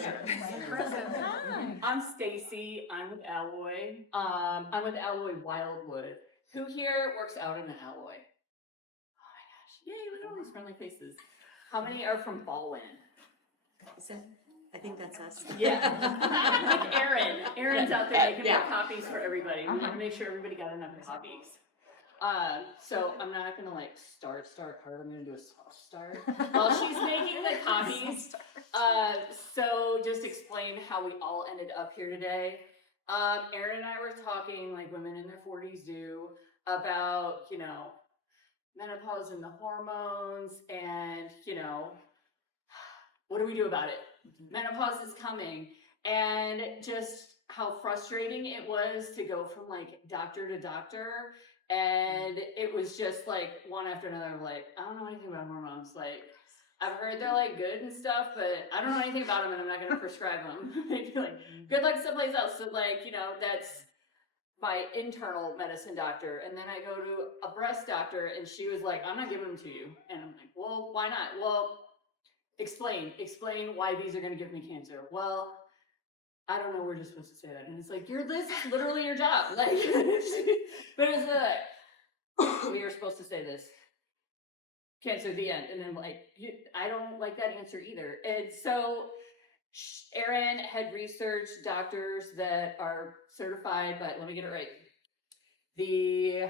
sure. Hi, I'm Stacy. I'm with Alloy. I'm with Alloy Wildwood. Who here works out in the Alloy? Oh my gosh! Yay! Look at all these friendly faces. How many are from Baldwin? I think that's us. Yeah. I'm with Erin. Erin's out there making more copies for everybody. We want to make sure everybody got enough copies. So I'm not gonna like start hard. I'm gonna do a soft start while she's making the copies. So just explain how we all ended up here today. Erin and I were talking like women in their 40s do about, menopause and the hormones and, what do we do about it? Menopause is coming, and just how frustrating it was to go from like doctor to doctor. And it was just like one after another, like, I don't know anything about hormones. Like, I've heard they're like good and stuff, but I don't know anything about them and I'm not going to prescribe them. They'd be like, good luck someplace else. So, like, that's my internal medicine doctor. And then I go to a breast doctor and she was like, I'm not giving them to you. And I'm like, well, why not? Well, explain why these are going to give me cancer. Well, I don't know, we're just supposed to say that. And it's like, this is literally your job. Like, but it's like, we are supposed to say this. Cancer, the end. And then like, I don't like that answer either. And so Erin had researched doctors that are certified, but let me get it right. The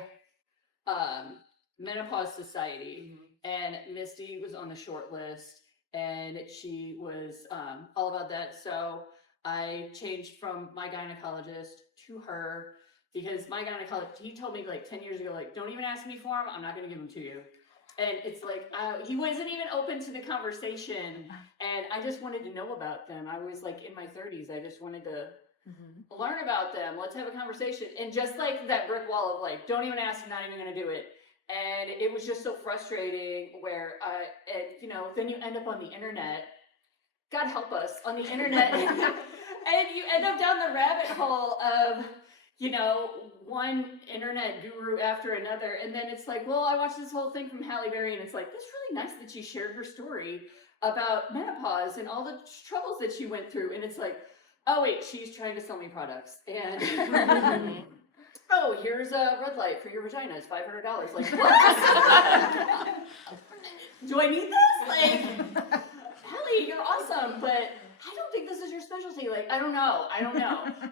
Menopause Society, and Misty was on the short list, and she was all about that. So I changed from my gynecologist to her because my gynecologist, he told me like 10 years ago, like, don't even ask me for them. I'm not going to give them to you. And it's like, he wasn't even open to the conversation. And I just wanted to know about them. I was like in my 30s. I just wanted to learn about them. Let's have a conversation. And just like that brick wall of like, don't even ask, I'm not even going to do it. And it was just so frustrating where, then you end up on the internet. God help us, on the internet. And you end up down the rabbit hole of, one internet guru after another. And then it's like, well, I watched this whole thing from Halle Berry, and it's like, it's really nice that she shared her story about menopause and all the troubles that she went through. And it's like, oh, wait, she's trying to sell me products. And oh, here's a red light for your vagina. It's $500. Like, what? Do I need this? Like, Hallie, you're awesome, but I don't think this is your specialty. Like, I don't know.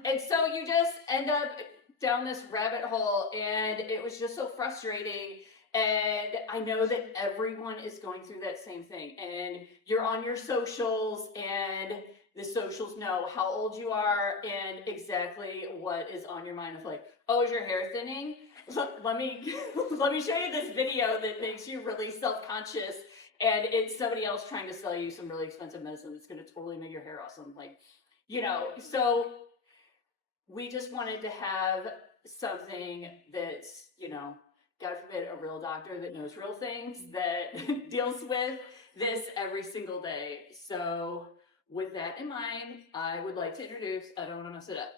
And so you just end up down this rabbit hole, and it was just so frustrating. And I know that everyone is going through that same thing. And you're on your socials, and the socials know how old you are and exactly what is on your mind of like, oh, is your hair thinning? Let me show you this video that makes you really self-conscious, and it's somebody else trying to sell you some really expensive medicine that's going to totally make your hair awesome. Like, so we just wanted to have something that's, God forbid, a real doctor that knows real things, that deals with this every single day. So with that in mind, I would like to introduce, I don't want to mess it up.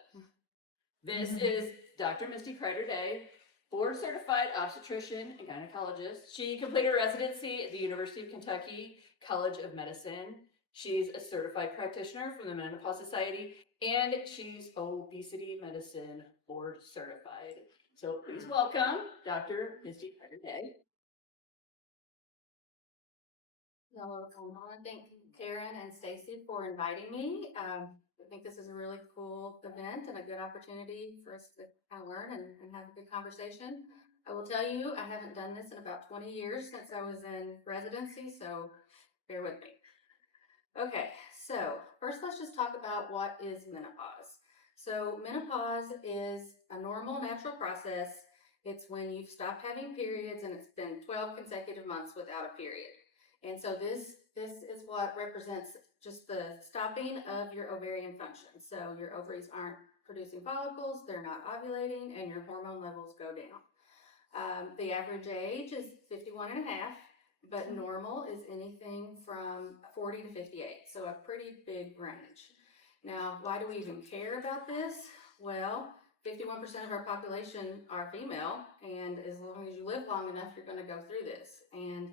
This is Dr. Misty Day, board certified obstetrician and gynecologist. She completed a residency at the University of Kentucky College of Medicine. She's a certified practitioner from the Menopause Society, and she's obesity medicine board certified. So please welcome Dr. Misty Day. Hello, everyone. Thank Erin and Stacy for inviting me. I think this is a really cool event and a good opportunity for us to kind of learn and have a good conversation. I will tell you, I haven't done this in about 20 years since I was in residency, so bear with me. Okay, so first let's just talk about what is menopause. So menopause is a normal natural process. It's when you've stopped having periods and it's been 12 consecutive months without a period. And so this is what represents just the stopping of your ovarian function. So your ovaries aren't producing follicles, they're not ovulating, and your hormone levels go down. The average age is 51 and a half, but normal is anything from 40 to 58, so a pretty big range. Now, why do we even care about this? Well, 51% of our population are female, and as long as you live long enough, you're going to go through this. And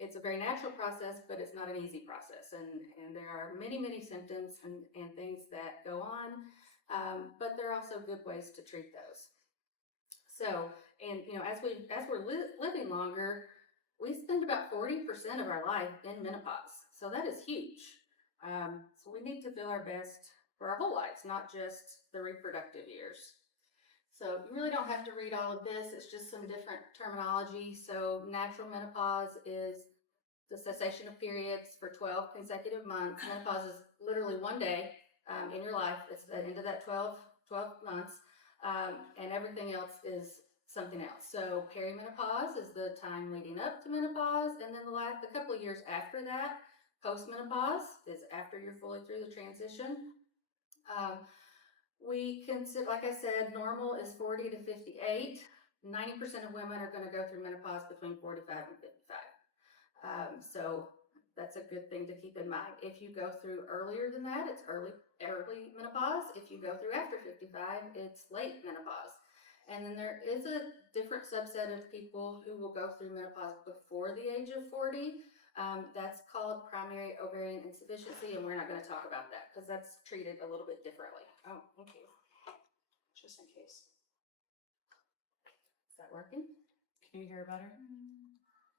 it's a very natural process, but it's not an easy process. And there are many, many symptoms and things that go on, but there are also good ways to treat those. So, and you know, as we're living longer, we spend about 40% of our life in menopause. So that is huge. So we need to feel our best for our whole lives, not just the reproductive years. So you really don't have to read all of this. It's just some different terminology. So natural menopause is the cessation of periods for 12 consecutive months. Menopause is literally one day in your life. It's the end of that 12 months. And everything else is something else. So perimenopause is the time leading up to menopause. And then the couple of years after that, postmenopause is after you're fully through the transition. We consider, like I said, normal is 40 to 58. 90% of women are going to go through menopause between 45 and 55. So that's a good thing to keep in mind. If you go through earlier than that, it's early menopause. If you go through after 55, it's late menopause. And then there is a different subset of people who will go through menopause before the age of 40. That's called primary ovarian insufficiency, and we're not going to talk about that because that's treated a little bit differently. Oh, thank you. Just in case. Is that working? Can you hear better?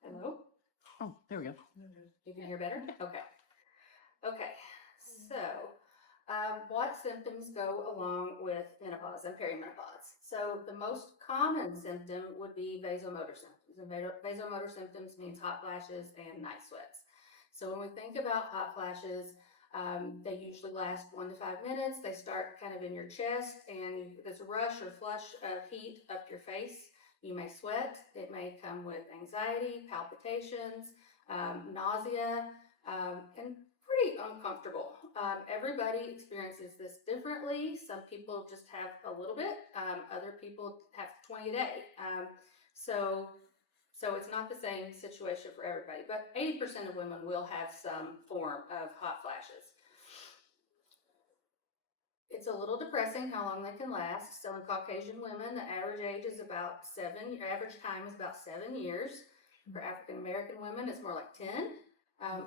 Hello? Oh, there we go. You can hear better? Okay. Okay, so what symptoms go along with menopause and perimenopause? So the most common symptom would be vasomotor symptoms. And vasomotor symptoms means hot flashes and night sweats. So when we think about hot flashes, they usually last 1 to 5 minutes. They start kind of in your chest, and there's a rush or flush of heat up your face. You may sweat. It may come with anxiety, palpitations, nausea, and pretty uncomfortable. Everybody experiences this differently. Some people just have a little bit. Other people have 20 a day. So it's not the same situation for everybody, but 80% of women will have some form of hot flashes. It's a little depressing how long they can last. So in Caucasian women, the average age is about 7, average time is about 7 years. For African American women, it's more like 10.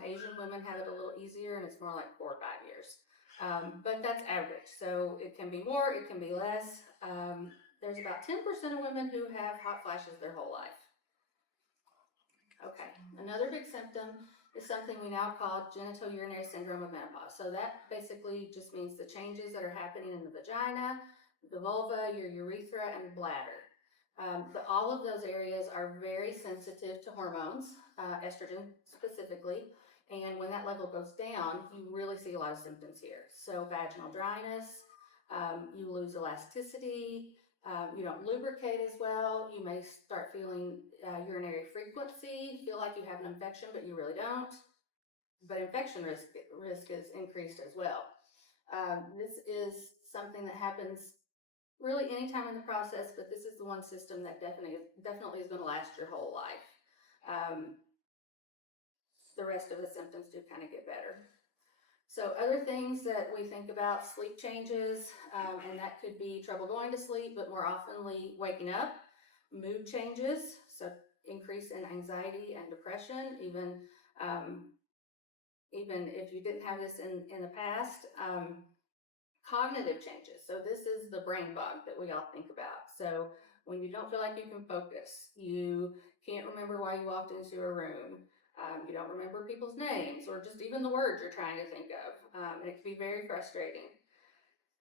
Asian women have it a little easier, and it's more like 4 or 5 years. But that's average. So it can be more, it can be less. There's about 10% of women who have hot flashes their whole life. Okay, another big symptom is something we now call genitourinary syndrome of menopause. So that basically just means the changes that are happening in the vagina, the vulva, your urethra, and bladder. All of those areas are very sensitive to hormones, estrogen specifically, and when that level goes down, you really see a lot of symptoms here. So vaginal dryness, you lose elasticity, you don't lubricate as well. You may start feeling urinary frequency, feel like you have an infection, but you really don't. But infection risk is increased as well. This is something that happens really anytime in the process, but this is the one system that definitely is going to last your whole life. The rest of the symptoms do kind of get better. So other things that we think about, sleep changes, and that could be trouble going to sleep, but more oftenly waking up, mood changes, so increase in anxiety and depression, even if you didn't have this in the past, cognitive changes. So this is the brain fog that we all think about. So when you don't feel like you can focus, you can't remember why you walked into a room, you don't remember people's names or just even the words you're trying to think of. And it can be very frustrating.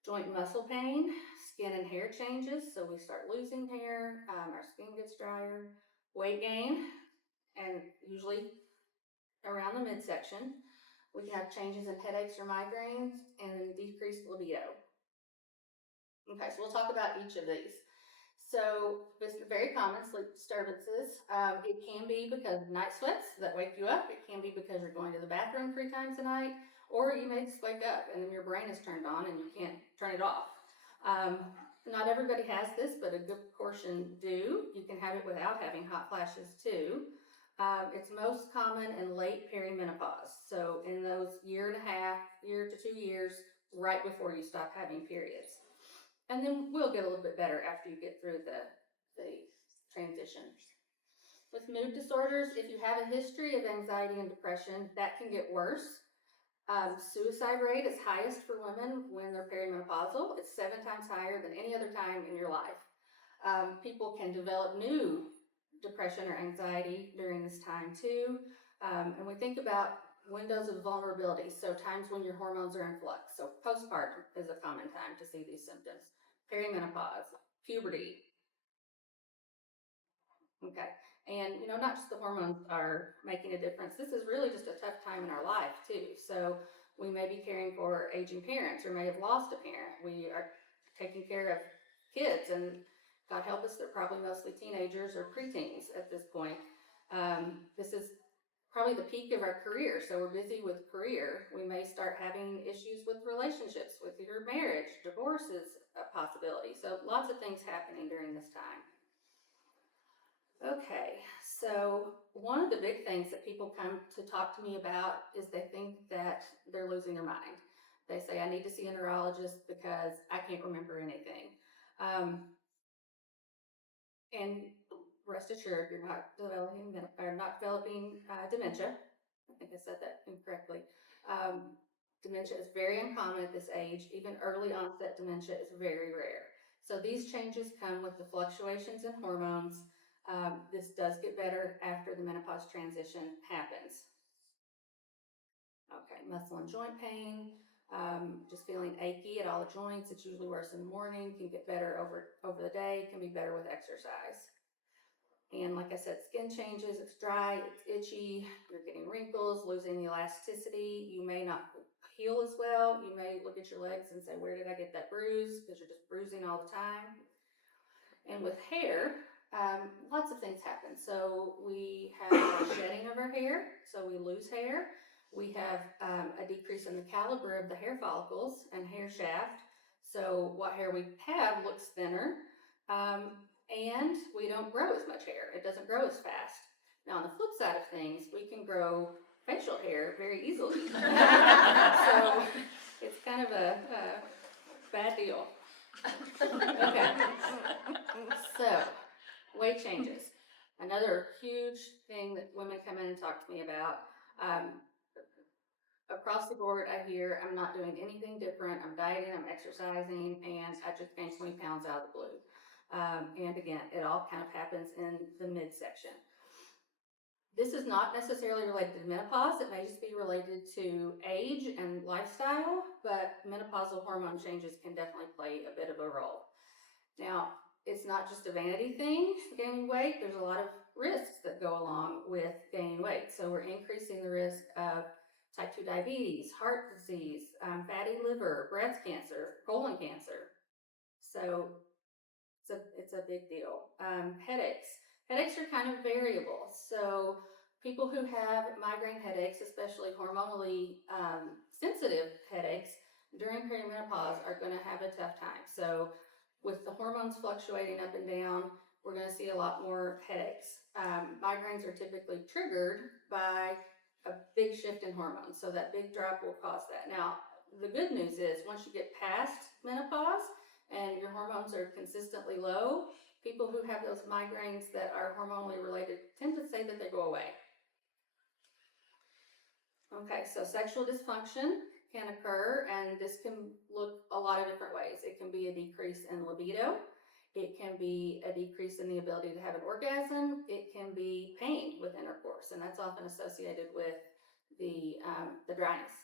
Joint muscle pain, skin and hair changes. So we start losing hair, our skin gets drier, weight gain, and usually around the midsection. We can have changes in headaches or migraines and decreased libido. Okay, so we'll talk about each of these. So this is very common, sleep disturbances. It can be because of night sweats that wake you up. It can be because you're going to the bathroom 3 times a night, or you may just wake up and then your brain is turned on and you can't turn it off. Not everybody has this, but a good portion do. You can have it without having hot flashes too. It's most common in late perimenopause. So in those year to 2 years, right before you stop having periods. And then we'll get a little bit better after you get through the transition. With mood disorders, if you have a history of anxiety and depression, that can get worse. Suicide rate is highest for women when they're perimenopausal. It's 7 times higher than any other time in your life. People can develop new depression or anxiety during this time too. And we think about windows of vulnerability, so times when your hormones are in flux. So postpartum is a common time to see these symptoms. Perimenopause, puberty. Okay, and not just the hormones are making a difference. This is really just a tough time in our life too. So we may be caring for aging parents or may have lost a parent. We are taking care of kids, and God help us, they're probably mostly teenagers or preteens at this point. This is probably the peak of our career, so we're busy with career. We may start having issues with relationships, with your marriage. Divorce is a possibility. So lots of things happening during this time. Okay, so one of the big things that people come to talk to me about is they think that they're losing their mind. They say, I need to see a neurologist because I can't remember anything. And rest assured, you're not developing dementia. I think I said that incorrectly. Dementia is very uncommon at this age. Even early onset dementia is very rare. So these changes come with the fluctuations in hormones. This does get better after the menopause transition happens. Okay, muscle and joint pain, just feeling achy at all the joints. It's usually worse in the morning, can get better over the day, can be better with exercise. And like I said, skin changes, it's dry, it's itchy, you're getting wrinkles, losing the elasticity. You may not heal as well. You may look at your legs and say, where did I get that bruise? Because you're just bruising all the time. And with hair, lots of things happen. So we have a shedding of our hair, so we lose hair. We have a decrease in the caliber of the hair follicles and hair shaft. So what hair we have looks thinner, and we don't grow as much hair. It doesn't grow as fast. Now, on the flip side of things, we can grow facial hair very easily. So it's kind of a bad deal. Okay. So, weight changes. Another huge thing that women come in and talk to me about. Across the board, I hear I'm not doing anything different. I'm dieting, I'm exercising, and I just gained 20 pounds out of the blue. And again, it all kind of happens in the midsection. This is not necessarily related to menopause. It may just be related to age and lifestyle, but menopausal hormone changes can definitely play a bit of a role. Now, it's not just a vanity thing, gaining weight. There's a lot of risks that go along with gaining weight. So we're increasing the risk of type 2 diabetes, heart disease, fatty liver, breast cancer, colon cancer. So it's a big deal. Headaches. Headaches are kind of variable. So people who have migraine headaches, especially hormonally sensitive headaches, during perimenopause are going to have a tough time. So with the hormones fluctuating up and down, we're going to see a lot more headaches. Migraines are typically triggered by a big shift in hormones. So that big drop will cause that. Now, the good news is once you get past menopause and your hormones are consistently low, people who have those migraines that are hormonally related tend to say that they go away. Okay, so sexual dysfunction can occur, and this can look a lot of different ways. It can be a decrease in libido. It can be a decrease in the ability to have an orgasm. It can be pain with intercourse, and that's often associated with the dryness.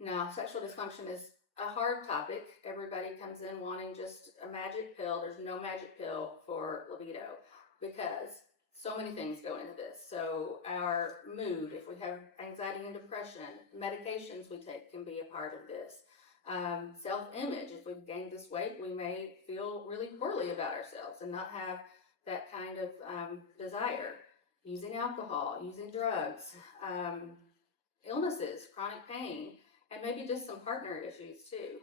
Now, sexual dysfunction is a hard topic. Everybody comes in wanting just a magic pill. There's no magic pill for libido because so many things go into this. So our mood, if we have anxiety and depression, medications we take can be a part of this. Self-image, if we've gained this weight, we may feel really poorly about ourselves and not have that kind of desire. Using alcohol, using drugs, illnesses, chronic pain, and maybe just some partner issues too.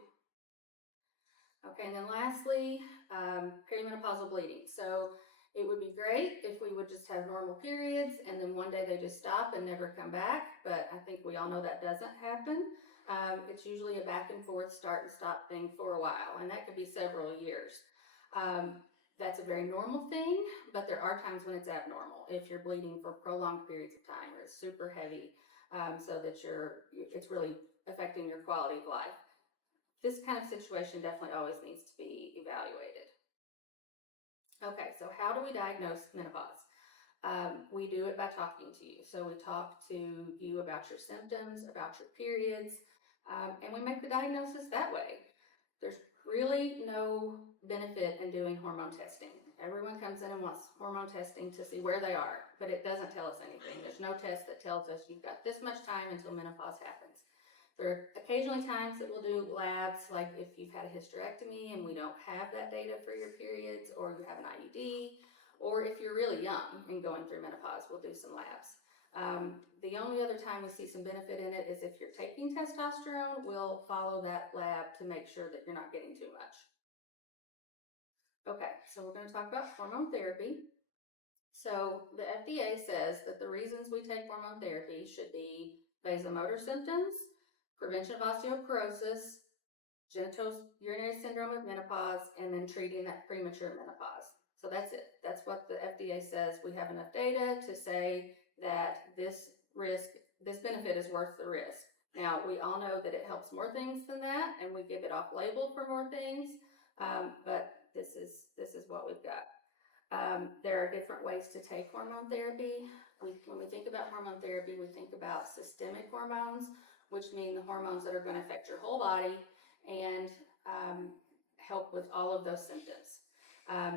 Okay, and then lastly, perimenopausal bleeding. So it would be great if we would just have normal periods and then one day they just stop and never come back, but I think we all know that doesn't happen. It's usually a back and forth start and stop thing for a while, and that could be several years. That's a very normal thing, but there are times when it's abnormal. If you're bleeding for prolonged periods of time or it's super heavy, so that it's really affecting your quality of life. This kind of situation definitely always needs to be evaluated. Okay, so how do we diagnose menopause? We do it by talking to you. So we talk to you about your symptoms, about your periods, and we make the diagnosis that way. There's really no benefit in doing hormone testing. Everyone comes in and wants hormone testing to see where they are, but it doesn't tell us anything. There's no test that tells us you've got this much time until menopause happens. There are occasionally times that we'll do labs, like if you've had a hysterectomy and we don't have that data for your periods, or you have an IUD, or if you're really young and going through menopause, we'll do some labs. The only other time we see some benefit in it is if you're taking testosterone, we'll follow that lab to make sure that you're not getting too much. Okay, so we're going to talk about hormone therapy. So the FDA says that the reasons we take hormone therapy should be vasomotor symptoms, prevention of osteoporosis, genitourinary syndrome of menopause, and then treating that premature menopause. So that's it. That's what the FDA says. We have enough data to say that this benefit is worth the risk. Now, we all know that it helps more things than that, and we give it off label for more things, but this is what we've got. There are different ways to take hormone therapy. When we think about hormone therapy, we think about systemic hormones, which mean the hormones that are going to affect your whole body and help with all of those symptoms.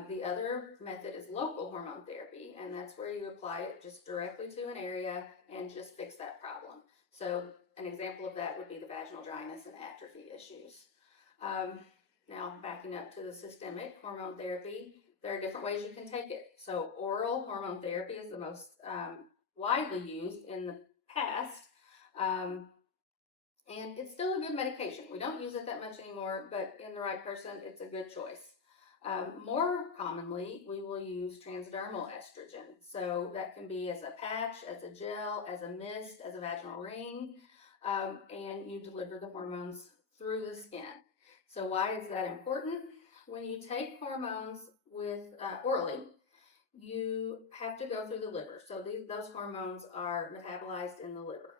The other method is local hormone therapy, and that's where you apply it just directly to an area and just fix that problem. So an example of that would be the vaginal dryness and atrophy issues. Now, backing up to the systemic hormone therapy, there are different ways you can take it. So oral hormone therapy is the most widely used in the past. And it's still a good medication. We don't use it that much anymore, but in the right person, it's a good choice. More commonly, we will use transdermal estrogen. So that can be as a patch, as a gel, as a mist, as a vaginal ring, and you deliver the hormones through the skin. So why is that important? When you take hormones with orally, you have to go through the liver. So those hormones are metabolized in the liver.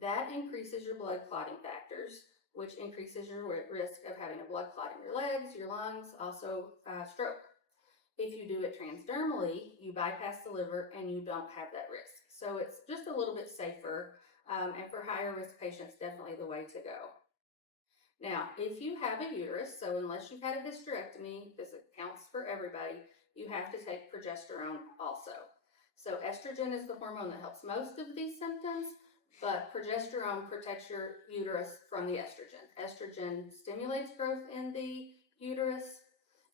That increases your blood clotting factors, which increases your risk of having a blood clot in your legs, your lungs, also stroke. If you do it transdermally, you bypass the liver and you don't have that risk. So it's just a little bit safer, and for higher risk patients, definitely the way to go. Now, if you have a uterus, so unless you've had a hysterectomy, this counts for everybody, you have to take progesterone also. So estrogen is the hormone that helps most of these symptoms, but progesterone protects your uterus from the estrogen. Estrogen stimulates growth in the uterus,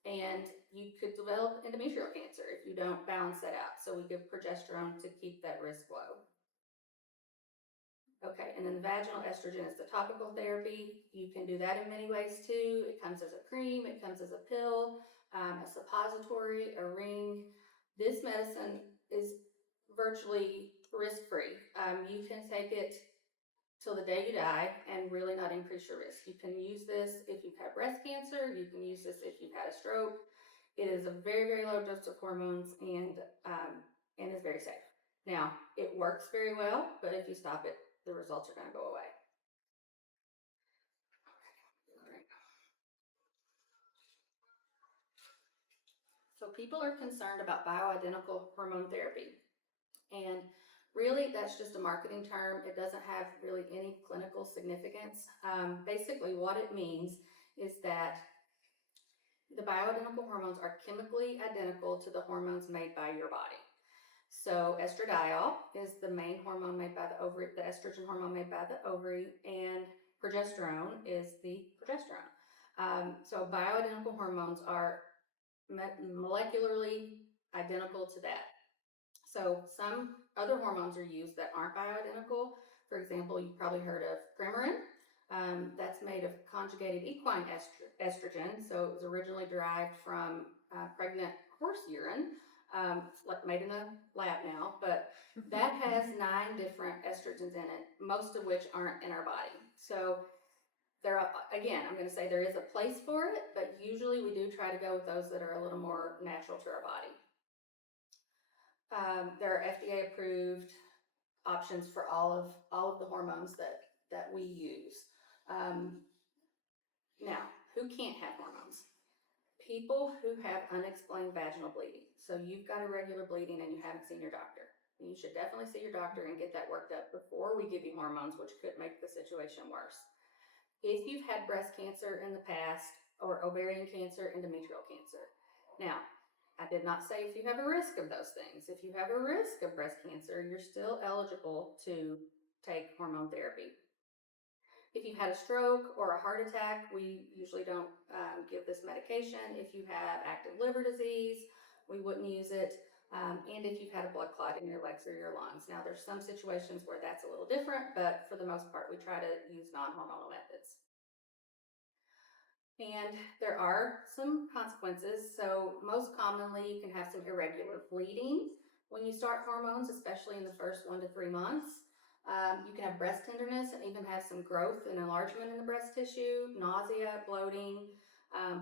and you could develop endometrial cancer if you don't balance that out. So we give progesterone to keep that risk low. Okay, and then the vaginal estrogen is the topical therapy. You can do that in many ways too. It comes as a cream, it comes as a pill, a suppository, a ring. This medicine is virtually risk-free. You can take it till the day you die and really not increase your risk. You can use this if you've had breast cancer, you can use this if you've had a stroke. It is a very, very low dose of hormones and is very safe. Now, it works very well, but if you stop it, the results are going to go away. So people are concerned about bioidentical hormone therapy. And really, that's just a marketing term. It doesn't have really any clinical significance. Basically, what it means is that the bioidentical hormones are chemically identical to the hormones made by your body. So estradiol is the main hormone made by the ovary, the estrogen hormone made by the ovary, and progesterone is the progesterone. So bioidentical hormones are molecularly identical to that. So some other hormones are used that aren't bioidentical. For example, you've probably heard of Premarin. That's made of conjugated equine estrogen. So it was originally derived from pregnant horse urine. Made in a lab now, but that has 9 different estrogens in it, most of which aren't in our body. So again, I'm going to say there is a place for it, but usually we do try to go with those that are a little more natural to our body. There are FDA approved options for all of the hormones that we use. Now, who can't have hormones? People who have unexplained vaginal bleeding. So you've got irregular bleeding and you haven't seen your doctor. You should definitely see your doctor and get that worked up before we give you hormones, which could make the situation worse. If you've had breast cancer in the past, or ovarian cancer, endometrial cancer. Now, I did not say if you have a risk of those things. If you have a risk of breast cancer, you're still eligible to take hormone therapy. If you've had a stroke or a heart attack, we usually don't give this medication. If you have active liver disease, we wouldn't use it. And if you've had a blood clot in your legs or your lungs. Now, there's some situations where that's a little different, but for the most part, we try to use non-hormonal methods. And there are some consequences. So most commonly, you can have some irregular bleeding when you start hormones, especially in the first 1 to 3 months. You can have breast tenderness and even have some growth and enlargement in the breast tissue, nausea, bloating,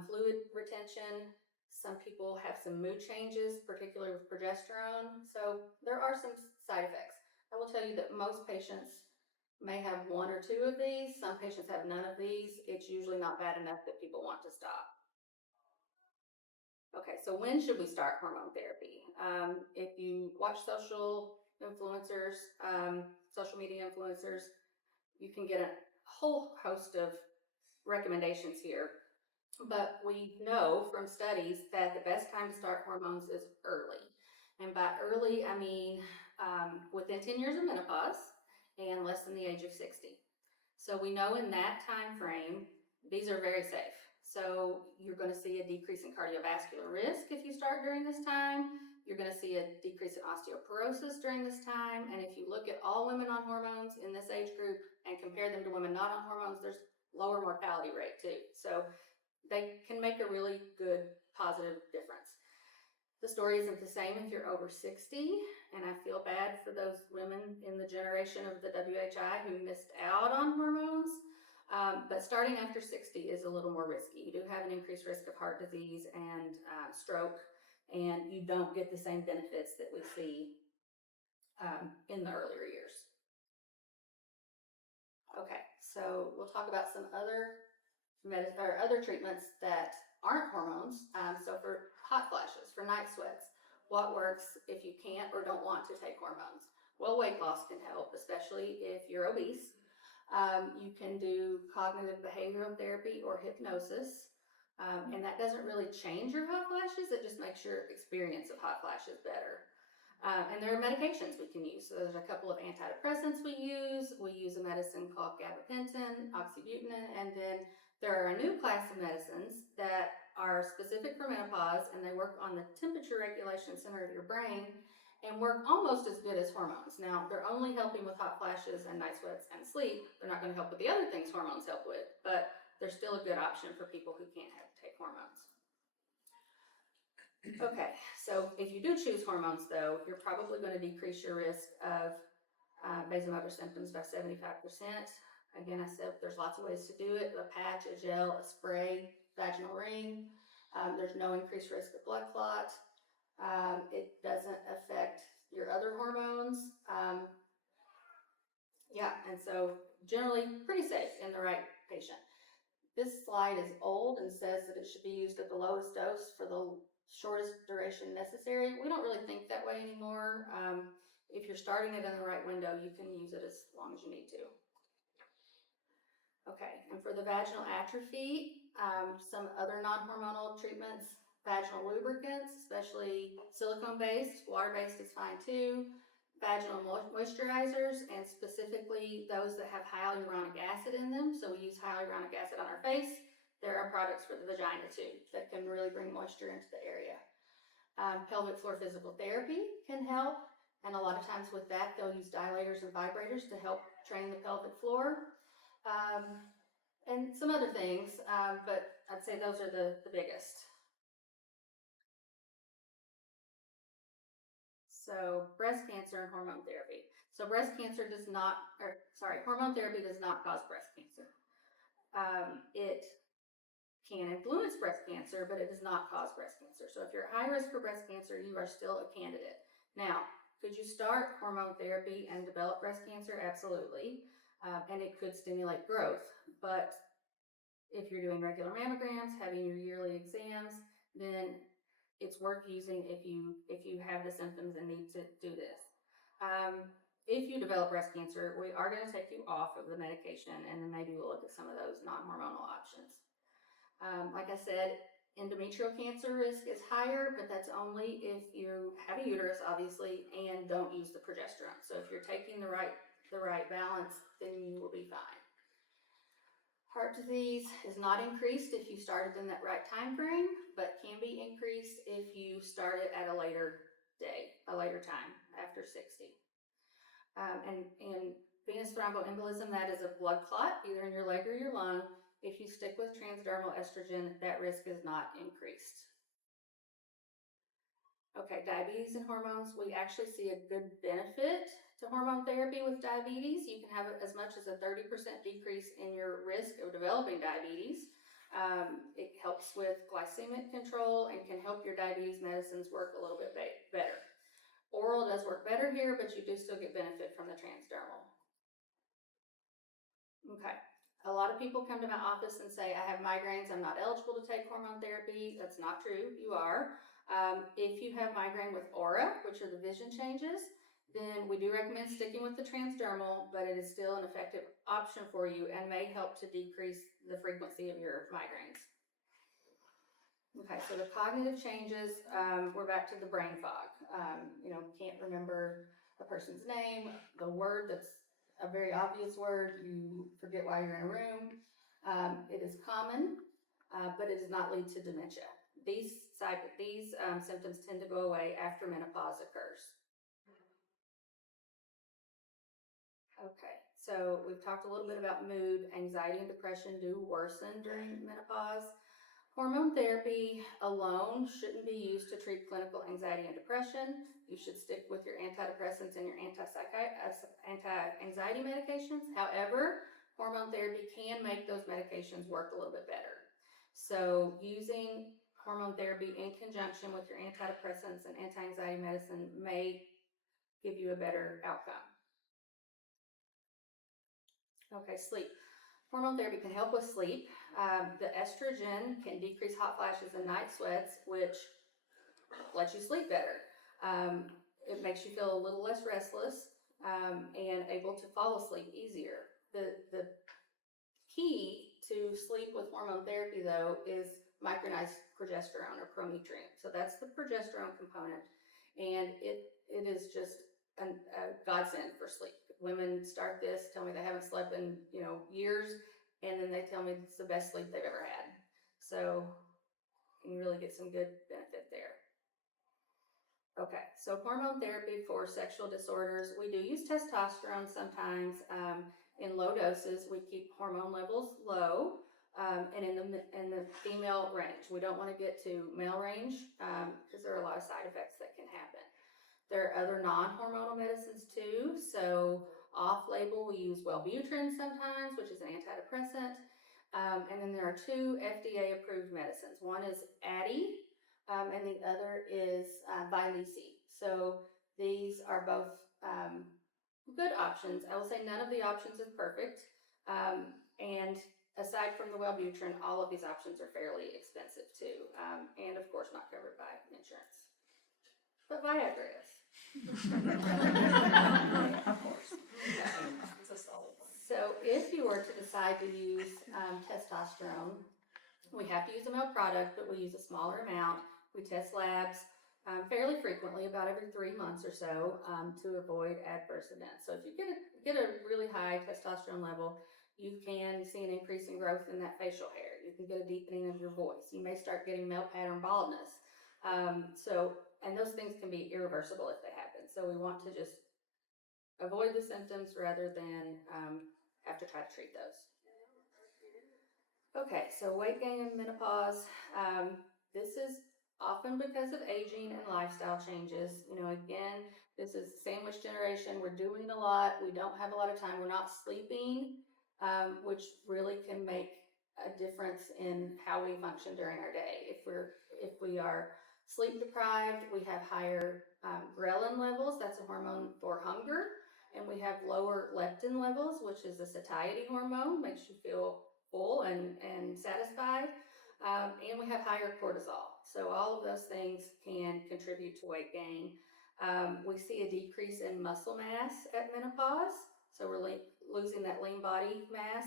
fluid retention. Some people have some mood changes, particularly with progesterone. So there are some side effects. I will tell you that most patients may have 1 or 2 of these. Some patients have none of these. It's usually not bad enough that people want to stop. Okay, so when should we start hormone therapy? If you watch social influencers, social media influencers, you can get a whole host of recommendations here. But we know from studies that the best time to start hormones is early. And by early, I mean within 10 years of menopause and less than the age of 60. So we know in that time frame, these are very safe. So you're going to see a decrease in cardiovascular risk if you start during this time. You're going to see a decrease in osteoporosis during this time. And if you look at all women on hormones in this age group and compare them to women not on hormones, there's lower mortality rate too. So they can make a really good positive difference. The story isn't the same if you're over 60, and I feel bad for those women in the generation of the WHI who missed out on hormones. But starting after 60 is a little more risky. You do have an increased risk of heart disease and stroke, and you don't get the same benefits that we see in the earlier years. Okay, so we'll talk about some other treatments that aren't hormones. So for hot flashes, for night sweats, what works if you can't or don't want to take hormones? Well, weight loss can help, especially if you're obese. You can do cognitive behavioral therapy or hypnosis. And that doesn't really change your hot flashes, it just makes your experience of hot flashes better. And there are medications we can use. So there's a couple of antidepressants we use. We use a medicine called gabapentin, oxybutynin, and then there are a new class of medicines that are specific for menopause, and they work on the temperature regulation center of your brain and work almost as good as hormones. Now, they're only helping with hot flashes and night sweats and sleep. They're not going to help with the other things hormones help with, but they're still a good option for people who can't take hormones. Okay, so if you do choose hormones, though, you're probably going to decrease your risk of vasomotor symptoms by 75%. Again, I said there's lots of ways to do it: a patch, a gel, a spray, vaginal ring. There's no increased risk of blood clot. It doesn't affect your other hormones. Yeah, and so generally pretty safe in the right patient. This slide is old and says that it should be used at the lowest dose for the shortest duration necessary. We don't really think that way anymore. If you're starting it in the right window, you can use it as long as you need to. Okay, and for the vaginal atrophy, some other non-hormonal treatments, vaginal lubricants, especially silicone-based, water-based is fine too. Vaginal moisturizers, and specifically those that have hyaluronic acid in them. So we use hyaluronic acid on our face. There are products for the vagina too that can really bring moisture into the area. Pelvic floor physical therapy can help, and a lot of times with that they'll use dilators and vibrators to help train the pelvic floor. And some other things, but I'd say those are the biggest. So breast cancer and hormone therapy. So hormone therapy does not cause breast cancer. It can influence breast cancer, but it does not cause breast cancer. So if you're at high risk for breast cancer, you are still a candidate. Now, could you start hormone therapy and develop breast cancer? Absolutely. And it could stimulate growth. But if you're doing regular mammograms, having your yearly exams, then it's worth using if you have the symptoms and need to do this. If you develop breast cancer, we are going to take you off of the medication, and then maybe we'll look at some of those non-hormonal options. Like I said, endometrial cancer risk is higher, but that's only if you have a uterus, obviously, and don't use the progesterone. So if you're taking the right balance, then you will be fine. Heart disease is not increased if you started in that right time frame, but can be increased if you start it at a later day, a later time, after 60. And venous thromboembolism, that is a blood clot, either in your leg or your lung. If you stick with transdermal estrogen, that risk is not increased. Okay, diabetes and hormones, we actually see a good benefit to hormone therapy with diabetes. You can have as much as a 30% decrease in your risk of developing diabetes. It helps with glycemic control and can help your diabetes medicines work a little bit better. Oral does work better here, but you do still get benefit from the transdermal. Okay. A lot of people come to my office and say, I have migraines, I'm not eligible to take hormone therapy. That's not true, you are. If you have migraine with aura, which are the vision changes, then we do recommend sticking with the transdermal, but it is still an effective option for you and may help to decrease the frequency of your migraines. Okay, so the cognitive changes, we're back to the brain fog. Can't remember a person's name, the word that's a very obvious word, you forget why you're in a room. It is common, but it does not lead to dementia. These symptoms tend to go away after menopause occurs. Okay, so we've talked a little bit about mood, anxiety, and depression do worsen during menopause. Hormone therapy alone shouldn't be used to treat clinical anxiety and depression. You should stick with your antidepressants and your anti-anxiety medications. However, hormone therapy can make those medications work a little bit better. So using hormone therapy in conjunction with your antidepressants and anti-anxiety medicine may give you a better outcome. Okay, sleep. Hormone therapy can help with sleep. The estrogen can decrease hot flashes and night sweats, which lets you sleep better. It makes you feel a little less restless and able to fall asleep easier. The key to sleep with hormone therapy, though, is micronized progesterone or prometrium. So that's the progesterone component, and it is just a godsend for sleep. Women start this, tell me they haven't slept in years, and then they tell me it's the best sleep they've ever had. So you can really get some good benefit there. Okay, so hormone therapy for sexual disorders, we do use testosterone sometimes. In low doses, we keep hormone levels low, and in the female range. We don't want to get to male range because there are a lot of side effects that can happen. There are other non-hormonal medicines too. So off-label, we use Wellbutrin sometimes, which is an antidepressant. And then there are 2 FDA-approved medicines. One is Addyi, and the other is Vyleesi. So these are both good options. I will say none of the options is perfect. And aside from the Wellbutrin, all of these options are fairly expensive too. And of course not covered by insurance. But Viagra is. Of course. It's a solid one. So if you were to decide to use testosterone, we have to use a male product, but we use a smaller amount. We test labs fairly frequently, about every 3 months or so, to avoid adverse events. So if you get a really high testosterone level, you can see an increase in growth in that facial hair. You can get a deepening of your voice. You may start getting male pattern baldness. And those things can be irreversible if they happen. So we want to just avoid the symptoms rather than have to try to treat those. Okay, so weight gain in menopause. This is often because of aging and lifestyle changes. Again, this is sandwich generation. We're doing a lot. We don't have a lot of time. We're not sleeping which really can make a difference in how we function during our day. If we are sleep deprived, we have higher ghrelin levels. That's a hormone for hunger. And we have lower leptin levels, which is a satiety hormone, makes you feel full and satisfied. And we have higher cortisol. So all of those things can contribute to weight gain. We see a decrease in muscle mass at menopause. So we're losing that lean body mass,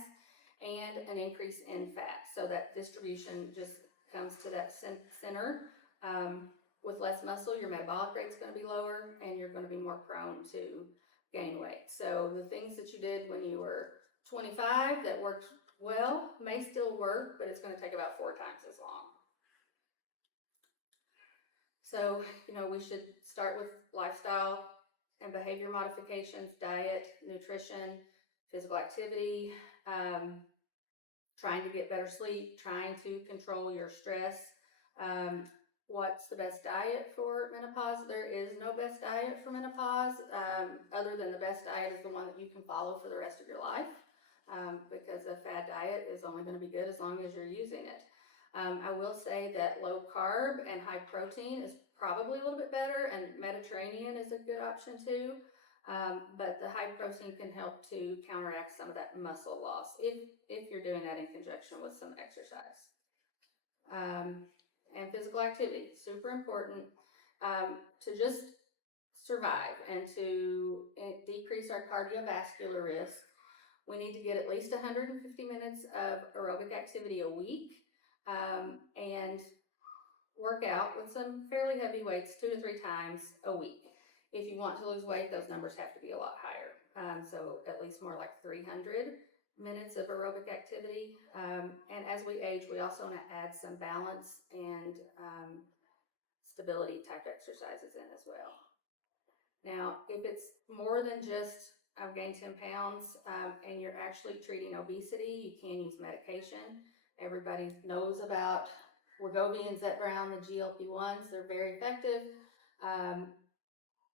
and an increase in fat. So that distribution just comes to that center. With less muscle, your metabolic rate's going to be lower, and you're going to be more prone to gain weight. So the things that you did when you were 25 that worked well may still work, but it's going to take about 4 times as long. So, we should start with lifestyle and behavior modifications, diet, nutrition, physical activity, trying to get better sleep, trying to control your stress. What's the best diet for menopause? There is no best diet for menopause, other than the best diet is the one that you can follow for the rest of your life, because a fad diet is only going to be good as long as you're using it. I will say that low carb and high protein is probably a little bit better, and Mediterranean is a good option too. But the high protein can help to counteract some of that muscle loss if you're doing that in conjunction with some exercise. And physical activity, super important to just survive and to decrease our cardiovascular risk. We need to get at least 150 minutes of aerobic activity a week, and work out with some fairly heavy weights 2 to 3 times a week. If you want to lose weight, those numbers have to be a lot higher. So at least more like 300 minutes of aerobic activity. And as we age, we also want to add some balance and stability type exercises in as well. Now, if it's more than just I've gained 10 pounds and you're actually treating obesity, you can use medication. Everybody knows about Wegovy and Zepbound, the GLP-1s. They're very effective.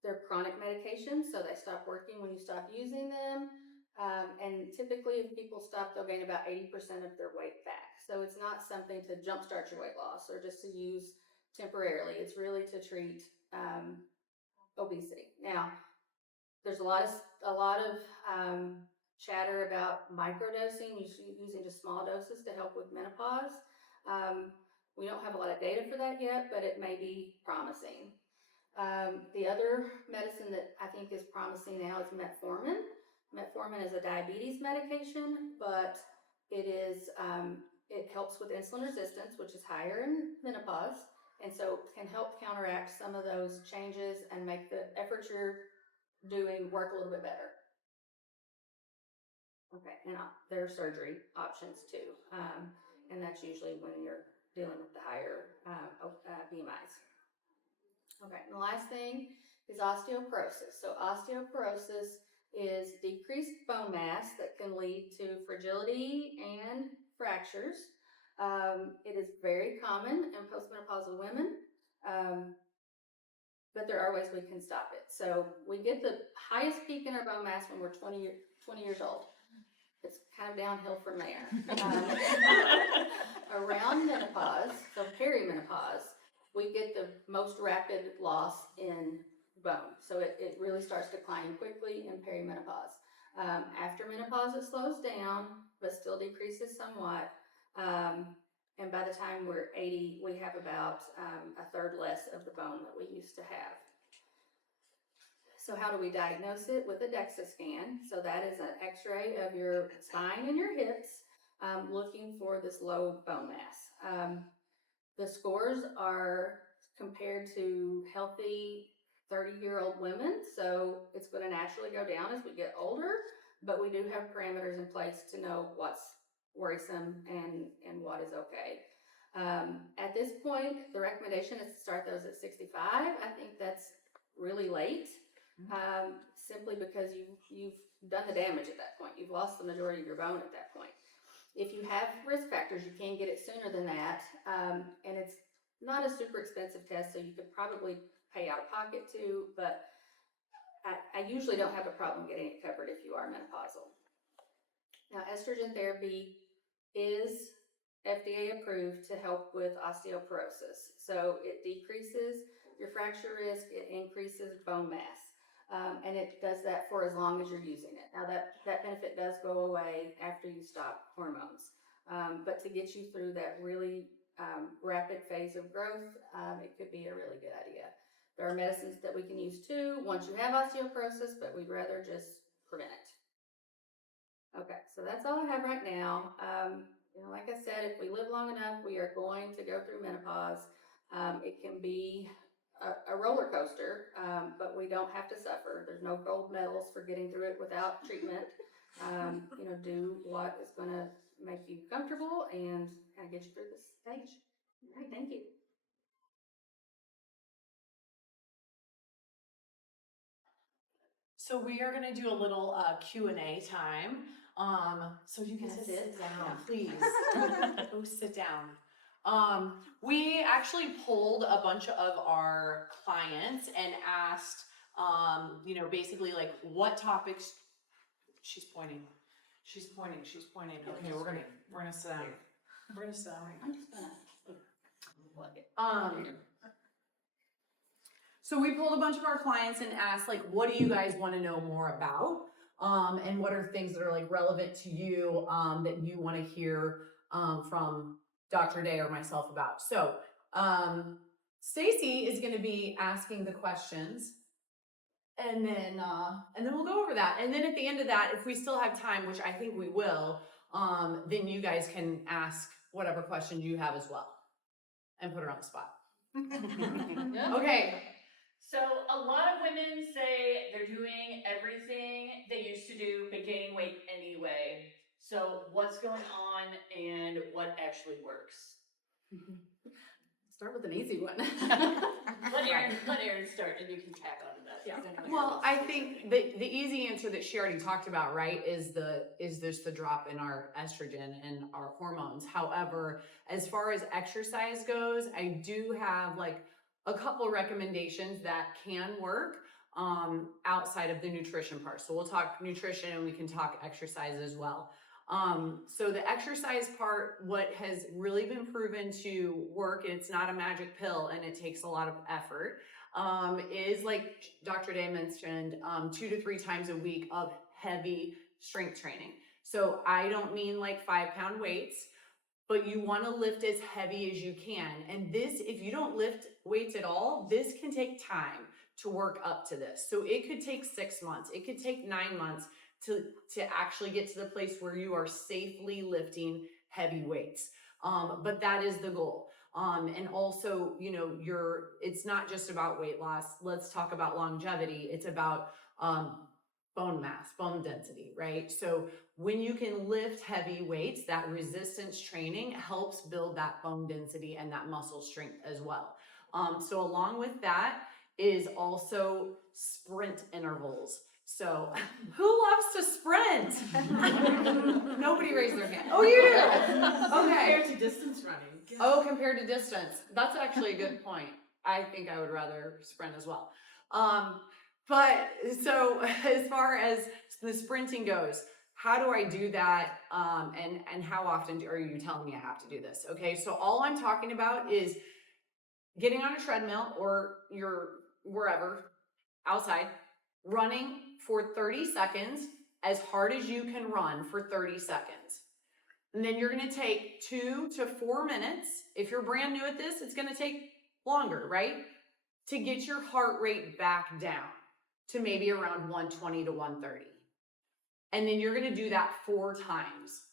They're chronic medications, so they stop working when you stop using them. And typically, if people stop, they'll gain about 80% of their weight back. So it's not something to jumpstart your weight loss or just to use temporarily. It's really to treat obesity. Now, there's a lot of chatter about microdosing, using just small doses to help with menopause. We don't have a lot of data for that yet, but it may be promising. The other medicine that I think is promising now is metformin. Metformin is a diabetes medication, but it helps with insulin resistance, which is higher in menopause, and so can help counteract some of those changes and make the efforts you're doing work a little bit better. Okay, and there are surgery options too, and that's usually when you're dealing with the higher BMIs. Okay, and the last thing is osteoporosis. So osteoporosis is decreased bone mass that can lead to fragility and fractures. It is very common in postmenopausal women, but there are ways we can stop it. So we get the highest peak in our bone mass when we're 20 years old. It's kind of downhill from there. Around menopause, so perimenopause, we get the most rapid loss in bone. So it really starts declining quickly in perimenopause. After menopause, it slows down, but still decreases somewhat. And by the time we're 80, we have about a third less of the bone that we used to have. So how do we diagnose it? With a DEXA scan. So that is an x-ray of your spine and your hips, looking for this low bone mass. The scores are compared to healthy 30-year-old women, so it's going to naturally go down as we get older, but we do have parameters in place to know what's worrisome and what is okay. At this point, the recommendation is to start those at 65. I think that's really late, simply because you've done the damage at that point. You've lost the majority of your bone at that point. If you have risk factors, you can get it sooner than that, and it's not a super expensive test, so you could probably pay out of pocket too, but I usually don't have a problem getting it covered if you are menopausal. Now, estrogen therapy is FDA approved to help with osteoporosis. So it decreases your fracture risk, it increases bone mass. And it does that for as long as you're using it. Now that benefit does go away after you stop hormones. But to get you through that really rapid phase of growth, it could be a really good idea. There are medicines that we can use too once you have osteoporosis, but we'd rather just prevent it. Okay, so that's all I have right now. Like I said, if we live long enough, we are going to go through menopause. It can be a roller coaster, but we don't have to suffer. There's no gold medals for getting through it without treatment. Do what is going to make you comfortable and kind of get you through this stage. All right, thank you. So we are going to do a little Q&A time. So you can Can I sit sit? down, Yeah. please. Go sit down. We actually polled a bunch of our clients and asked, basically like what topics. She's pointing. Okay, we're gonna sit down. We're gonna sit down. I'm just gonna plug it. So we pulled a bunch of our clients and asked, like, what do you guys want to know more about? And what are things that are like relevant to you that you want to hear from Dr. Day or myself about? So Stacy is going to be asking the questions, and then we'll go over that. And then at the end of that, if we still have time, which I think we will, then you guys can ask whatever questions you have as well, and put her on the spot. Yeah. Okay. So a lot of women say they're doing everything they used to do, but gaining weight anyway. So what's going on and what actually works? Start with an easy one. Let Erin start and you can tack on to that. Yeah. Anyway. Well, I think the easy answer that she already talked about, right, is the drop in our estrogen and our hormones. However, as far as exercise goes, I do have like a couple recommendations that can work outside of the nutrition part. So we'll talk nutrition and we can talk exercise as well. So the exercise part, what has really been proven to work, and it's not a magic pill and it takes a lot of effort, is like Dr. Day mentioned, 2 to 3 times a week of heavy strength training. So I don't mean like 5-pound weights, but you want to lift as heavy as you can. And this, if you don't lift weights at all, this can take time to work up to this. So it could take 6 months. It could take 9 months to actually get to the place where you are safely lifting heavy weights. But that is the goal. And also, it's not just about weight loss. Let's talk about longevity. It's about bone mass, bone density, right? So when you can lift heavy weights, that resistance training helps build that bone density and that muscle strength as well. So along with that is also sprint intervals. So who loves to sprint? Nobody raised their hand. Oh, you do? Okay. Compared to distance running. Oh, compared to distance. That's actually a good point. I think I would rather sprint as well. But so as far as the sprinting goes, how do I do that? And how often are you telling me I have to do this? Okay, so all I'm talking about is getting on a treadmill or you're wherever, outside, running for 30 seconds, as hard as you can run for 30 seconds. And then you're gonna take 2 to 4 minutes. If you're brand new at this, it's gonna take longer, right? To get your heart rate back down to maybe around 120 to 130. And then you're gonna do that 4 times,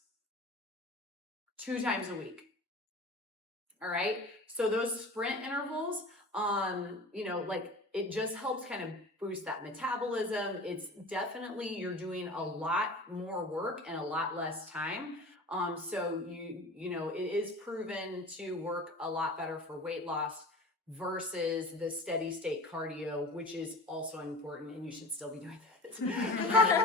2 times a week. All right, so those sprint intervals, it just helps kind of boost that metabolism. It's definitely, you're doing a lot more work and a lot less time. So it is proven to work a lot better for weight loss versus the steady state cardio, which is also important and you should still be doing that.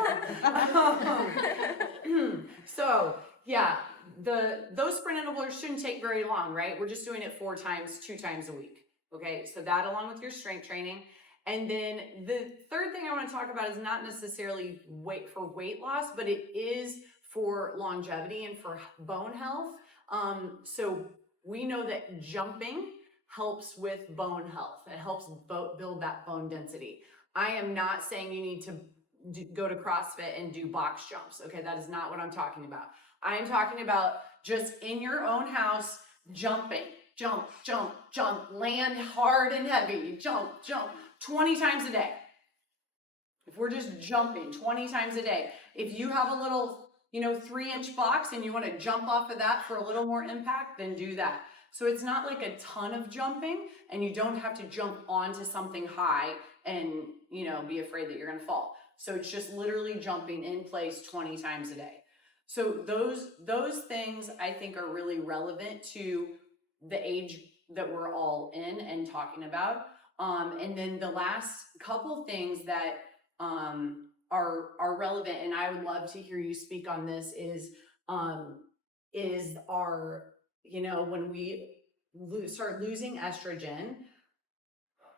So yeah, those sprint intervals shouldn't take very long, right? We're just doing it 4 times, 2 times a week. Okay, so that along with your strength training. And then the third thing I want to talk about is not necessarily weight loss, but it is for longevity and for bone health. So we know that jumping helps with bone health. It helps build that bone density. I am not saying you need to go to CrossFit and do box jumps. Okay, that is not what I'm talking about. I am talking about just in your own house, jumping, jump, jump, jump, land hard and heavy, jump, jump, 20 times a day. If we're just jumping 20 times a day, if you have a little, 3-inch box and you want to jump off of that for a little more impact, then do that. So it's not like a ton of jumping, and you don't have to jump onto something high and, be afraid that you're going to fall. So it's just literally jumping in place 20 times a day. So those things I think are really relevant to the age that we're all in and talking about. And then the last couple things that are relevant, and I would love to hear you speak on this, is our, when we start losing estrogen,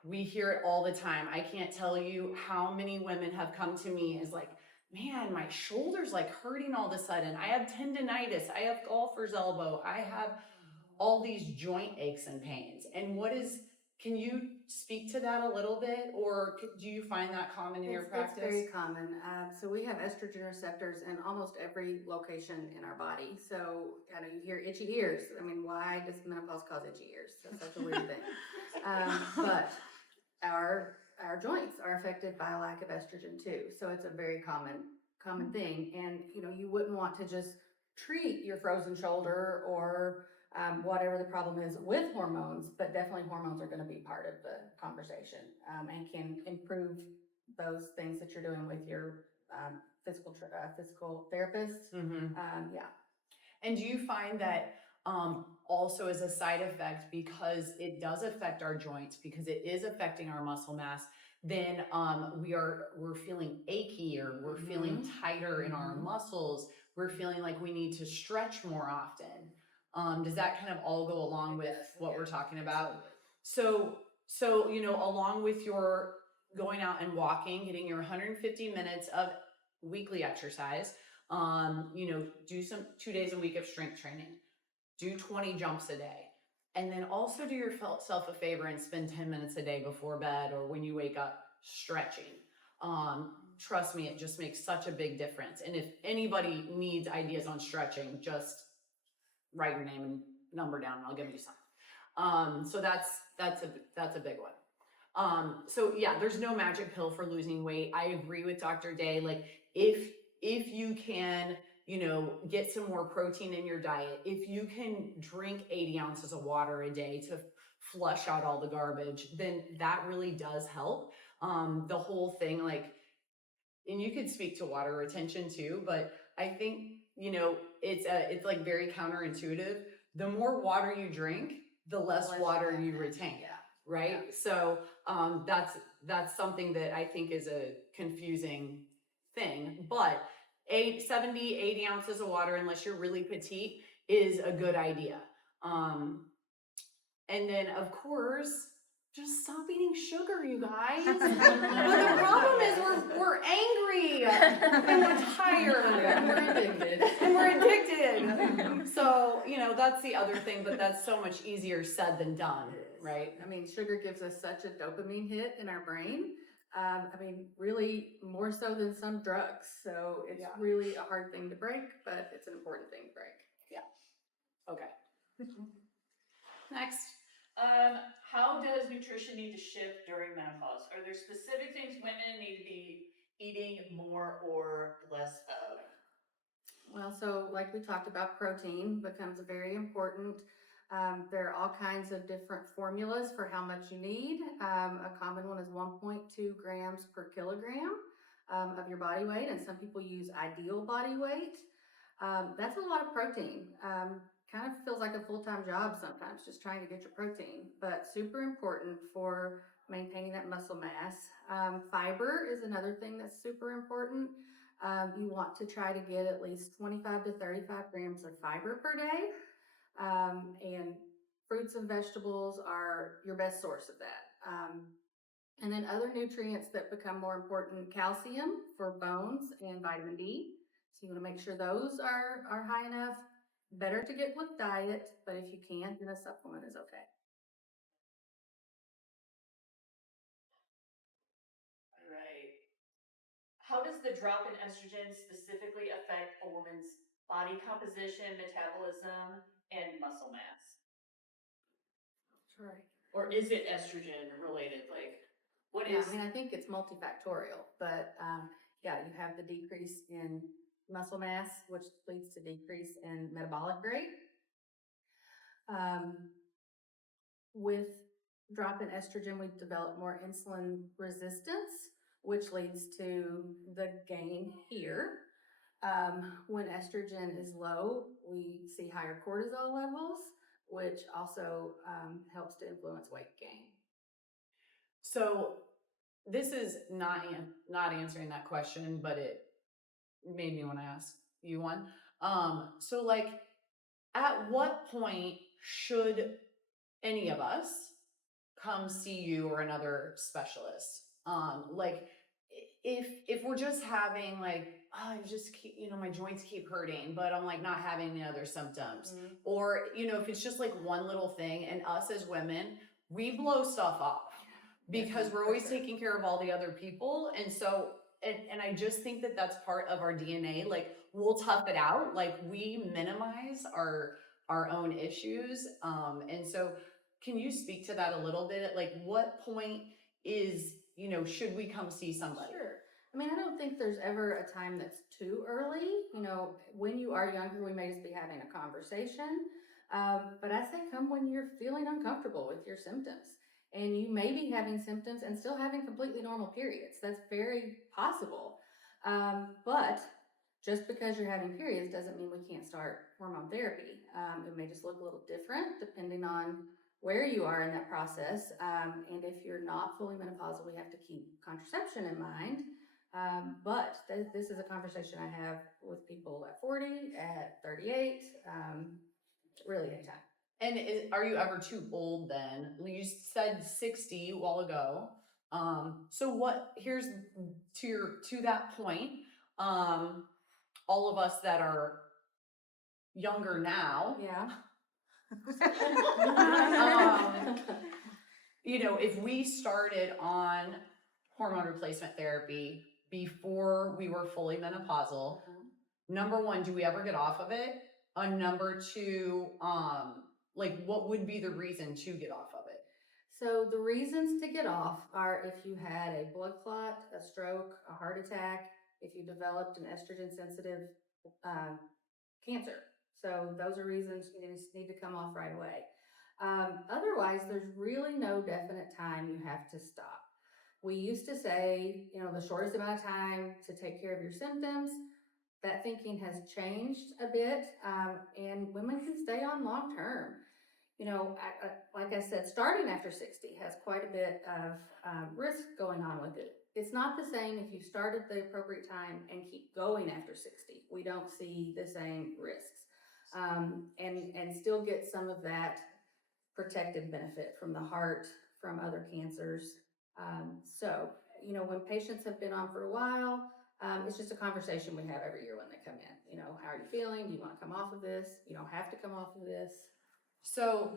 we hear it all the time. I can't tell you how many women have come to me as like, man, my shoulder's like hurting all of a sudden. I have tendonitis. I have golfer's elbow. I have all these joint aches and pains. And can you speak to that a little bit, or do you find that common in your practice? It's very common. So we have estrogen receptors in almost every location in our body. So you hear itchy ears. I mean, why does menopause cause itchy ears? That's such a weird thing. But our joints are affected by a lack of estrogen too. So it's a very common thing. And you wouldn't want to just treat your frozen shoulder or whatever the problem is with hormones, but definitely hormones are going to be part of the conversation and can improve those things that you're doing with your physical therapist. Yeah. And do you find that also as a side effect, because it does affect our joints, because it is affecting our muscle mass, then we're feeling achy, or we're feeling tighter in our muscles, we're feeling like we need to stretch more often? Does that kind of all go along with what we're talking about? So along with your going out and walking, getting your 150 minutes of weekly exercise, do 2 days a week of strength training, do 20 jumps a day, and then also do yourself a favor and spend 10 minutes a day before bed or when you wake up stretching. Trust me, it just makes such a big difference. And if anybody needs ideas on stretching, just write your name and number down and I'll give you some. So that's a big one. So yeah, there's no magic pill for losing weight. I agree with Dr. Day. Like if you can, get some more protein in your diet, if you can drink 80 ounces of water a day to flush out all the garbage, then that really does help. The whole thing, and you could speak to water retention too, but I think, it's like very counterintuitive. The more water you drink, the less water you retain. Yeah. Right. Yeah. So, that's something that I think is a confusing thing, but 70, 80 ounces of water, unless you're really petite, is a good idea. And then of course, just stop eating sugar, you guys. But the problem is we're angry and we're tired and we're addicted. So, that's the other thing, but that's so much easier said than done, right? I mean, sugar gives us such a dopamine hit in our brain. Really more so than some drugs. So it's really a hard thing to break, but it's an important thing to break. Yeah. Okay. Next. How does nutrition need to shift during menopause? Are there specific things women need to be eating more or less of? Well, so like we talked about, protein becomes very important. There are all kinds of different formulas for how much you need. A common one is 1.2 grams per kilogram of your body weight, and some people use ideal body weight. That's a lot of protein. Kind of feels like a full-time job sometimes, just trying to get your protein, but super important for maintaining that muscle mass. Fiber is another thing that's super important. You want to try to get at least 25 to 35 grams of fiber per day. And fruits and vegetables are your best source of that. And then other nutrients that become more important, calcium for bones and vitamin D. So you want to make sure those are high enough. Better to get with diet, but if you can't, then a supplement is okay. All right. How does the drop in estrogen specifically affect a woman's body composition, metabolism, and muscle mass? Right. Or is it estrogen related? Like, what Yeah, is? I mean, I think it's multifactorial, but yeah, you have the decrease in muscle mass, which leads to decrease in metabolic rate. With drop in estrogen, we develop more insulin resistance, which leads to the gain here. When estrogen is low, we see higher cortisol levels, which also helps to influence weight gain. So this is not answering that question, but it made me want to ask you one. So like, at what point should any of us come see you or another specialist? Like, if we're just having like, oh, I just keep, my joints keep hurting, but I'm like not having the other symptoms, or if it's just like one little thing, and us as women, we blow stuff off because we're always taking care of all the other people, and so. And I just think that that's part of our DNA. Like, we'll tough it out. Like, we minimize our own issues. And so can you speak to that a little bit? At like, what point is, should we come see somebody? Sure. I mean, I don't think there's ever a time that's too early. When you are younger, we may just be having a conversation. But I say come when you're feeling uncomfortable with your symptoms. And you may be having symptoms and still having completely normal periods. That's very possible. But just because you're having periods doesn't mean we can't start hormone therapy. It may just look a little different depending on where you are in that process. And if you're not fully menopausal, we have to keep contraception in mind. But this is a conversation I have with people at 40, at 38, really anytime. And are you ever too old then? You said 60 a while ago. So here's to that point, all of us that are younger now, Yeah. if we started on hormone replacement therapy before we were fully menopausal, number one, do we ever get off of it? Number two, like, what would be the reason to get off of it? So the reasons to get off are if you had a blood clot, a stroke, a heart attack, if you developed an estrogen sensitive cancer. So those are reasons you just need to come off right away. Otherwise, there's really no definite time you have to stop. We used to say, the shortest amount of time to take care of your symptoms. That thinking has changed a bit, and women can stay on long term. Like I said, starting after 60 has quite a bit of risk going on with it. It's not the same if you start at the appropriate time and keep going after 60. We don't see the same risks, and still get some of that protective benefit from the heart, from other cancers. So, when patients have been on for a while, it's just a conversation we have every year when they come in. How are you feeling? Do you want to come off of this? You don't have to come off of this. So,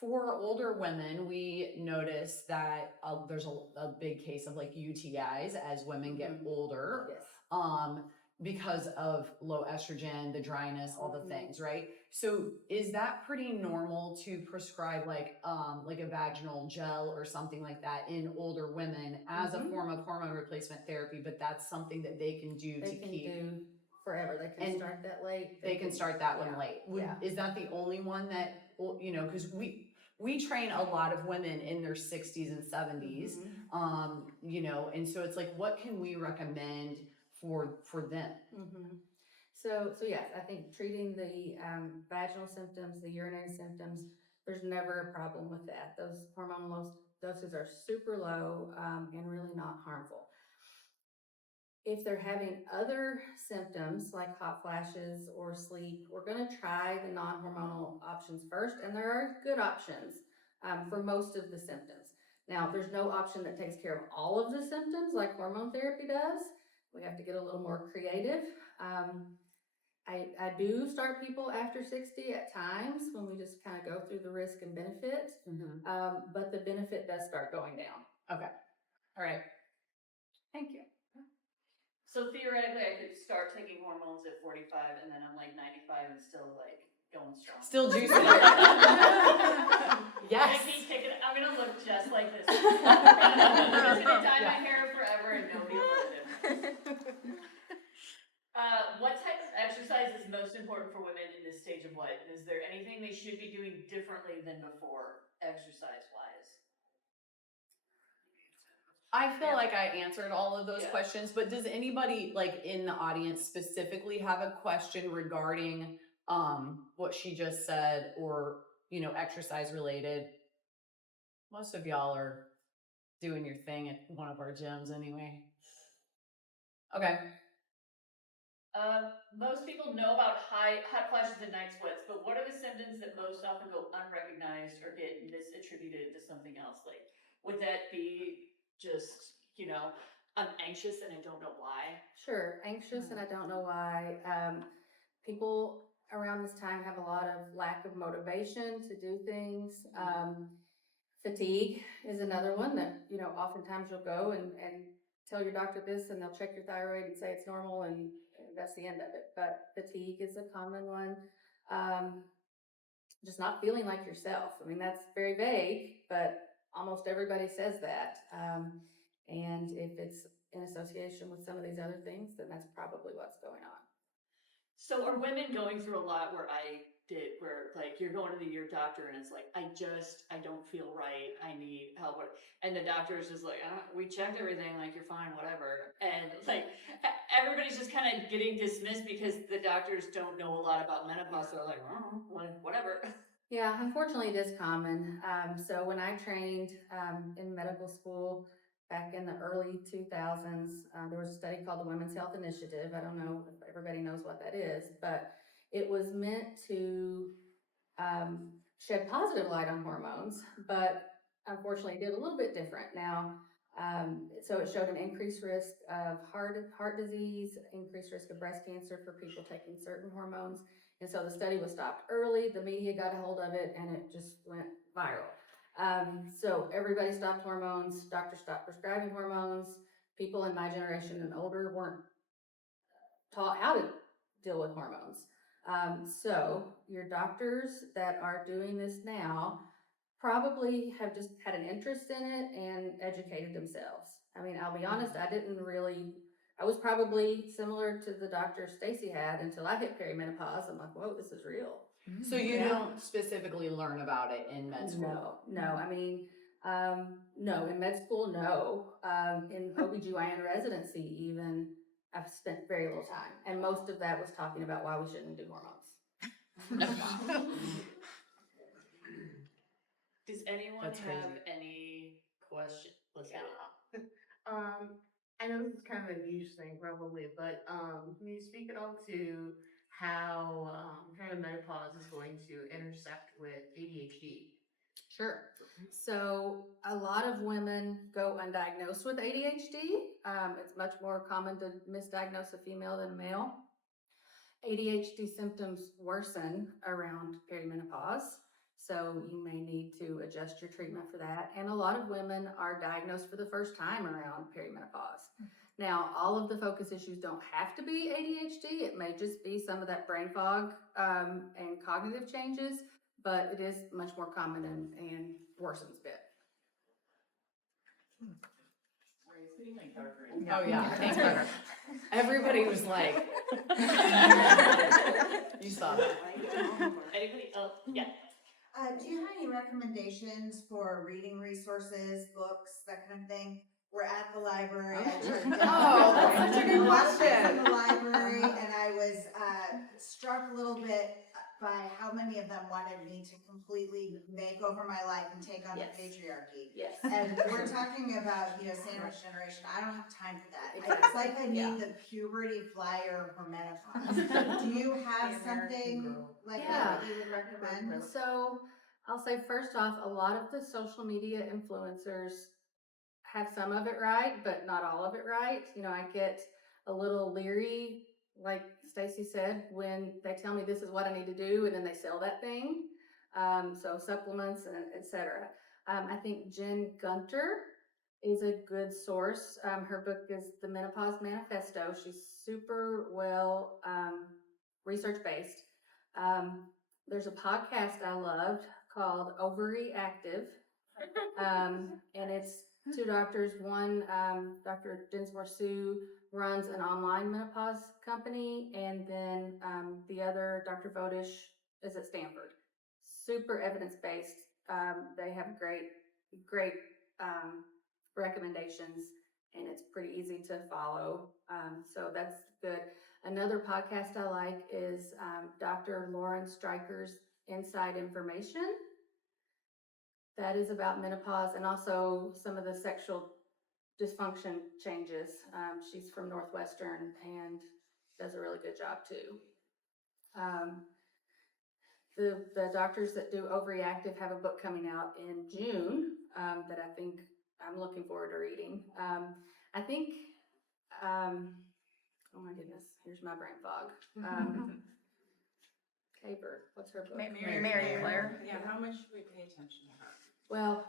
for older women, we notice that there's a big case of like UTIs as women get older. Yes. Because of low estrogen, the dryness, all the things, right? So is that pretty normal to prescribe like a vaginal gel or something like that in older women as a form of hormone replacement therapy? But that's something that they can do They can do forever. They can start that late. They can start that one late. Is that the only one that, because we train a lot of women in their 60s and 70s, and so it's like, what can we recommend for them? So yes, I think treating the vaginal symptoms, the urinary symptoms, there's never a problem with that. Those hormonal doses are super low and really not harmful. If they're having other symptoms like hot flashes or sleep, we're going to try the non-hormonal options first, and there are good options for most of the symptoms. Now, there's no option that takes care of all of the symptoms like hormone therapy does. we have to get a little more creative. I do start people after 60 at times when we just kind of go through the risk and benefit, but the benefit does start going down. Okay. All right. Thank you. So theoretically, I could start taking hormones at 45, and then I'm like 95 and still like going strong. Still juicing. I'm Yes. gonna keep taking. I'm gonna look just like this. I'm gonna dye my hair forever, and nobody will know the difference. What type of exercise is most important for women in this stage of life? Is there anything they should be doing differently than before, exercise-wise? I feel like I answered all of those Yeah. questions, but does anybody like in the audience specifically have a question regarding what she just said, or exercise related? Most of y'all are doing your thing at one of our gyms anyway. Okay. Most people know about hot flashes and night sweats, but what are the symptoms that most often go unrecognized or get misattributed to something else? Like, would that be just, I'm anxious and I don't know why? Sure, anxious and I don't know why. People around this time have a lot of lack of motivation to do things. Fatigue is another one that, oftentimes you'll go and tell your doctor this and they'll check your thyroid and say it's normal and that's the end of it. But fatigue is a common one. Just not feeling like yourself. I mean, that's very vague, but almost everybody says that. And if it's in association with some of these other things, then that's probably what's going on. So are women going through a lot where like you're going to your doctor and it's like, I don't feel right, I need help, and the doctor is just like, we checked everything, like you're fine, whatever, and like everybody's just kind of getting dismissed because the doctors don't know a lot about menopause. They're like, oh, whatever. Yeah, unfortunately it is common. So when I trained in medical school back in the early 2000s, there was a study called the Women's Health Initiative. I don't know if everybody knows what that is, but it was meant to shed positive light on hormones, but unfortunately it did a little bit different. Now, so it showed an increased risk of heart disease, increased risk of breast cancer for people taking certain hormones. And so the study was stopped early, the media got a hold of it, and it just went viral. So everybody stopped hormones, doctors stopped prescribing hormones. People in my generation and older weren't taught how to deal with hormones. So your doctors that are doing this now probably have just had an interest in it and educated themselves. I mean, I'll be honest, I was probably similar to the doctor Stacy had until I hit perimenopause. I'm like, whoa, this is real. So you don't specifically learn about it in med school? No. I mean, no, in med school, no. In OBGYN residency even, I've spent very little time. And most of that was talking about why we shouldn't do hormones. Does anyone That's crazy. have any questions? Let's go. I know this is kind of a niche thing probably, but can you speak at all to how perimenopause is going to intersect with ADHD? Sure. So a lot of women go undiagnosed with ADHD. It's much more common to misdiagnose a female than a male. ADHD symptoms worsen around perimenopause, so you may need to adjust your treatment for that. And a lot of women are diagnosed for the first time around perimenopause. Now, all of the focus issues don't have to be ADHD. It may just be some of that brain fog and cognitive changes, but it is much more common and worsens a bit. Oh yeah, thanks, Carter. Everybody was like, you saw that. Anybody else? Yeah. Do you have any recommendations for reading resources, books, that kind of thing? We're at the library. Oh, that's such a good question. In the library, and I was struck a little bit by how many of them wanted me to completely make over my life and take on Yes. the patriarchy. Yes. And we're talking about, sandwich generation. I don't have time for that. Exactly. It's like I need the puberty flyer for menopause. Do you have something like that you would recommend? So I'll say first off, a lot of the social media influencers have some of it right, but not all of it right. I get a little leery, like Stacy said, when they tell me this is what I need to do and then they sell that thing. So supplements and et cetera. I think Jen Gunter is a good source. Her book is The Menopause Manifesto. She's super well research based. There's a podcast I loved called Ovary Active. And it's two doctors. One, Dr. Dinsmore Sue, runs an online menopause company, and then the other, Dr. Vodish, is at Stanford. Super evidence-based. They have great recommendations, and it's pretty easy to follow. So that's good. Another podcast I like is Dr. Lauren Stryker's Inside Information. That is about menopause and also some of the sexual dysfunction changes. She's from Northwestern and does a really good job too. The doctors that do Ovary Active have a book coming out in June that I think I'm looking forward to reading. I think, oh my goodness, here's my brain fog. Tabor, what's her book? Mary Claire. Yeah, how much should we pay attention to her? Well,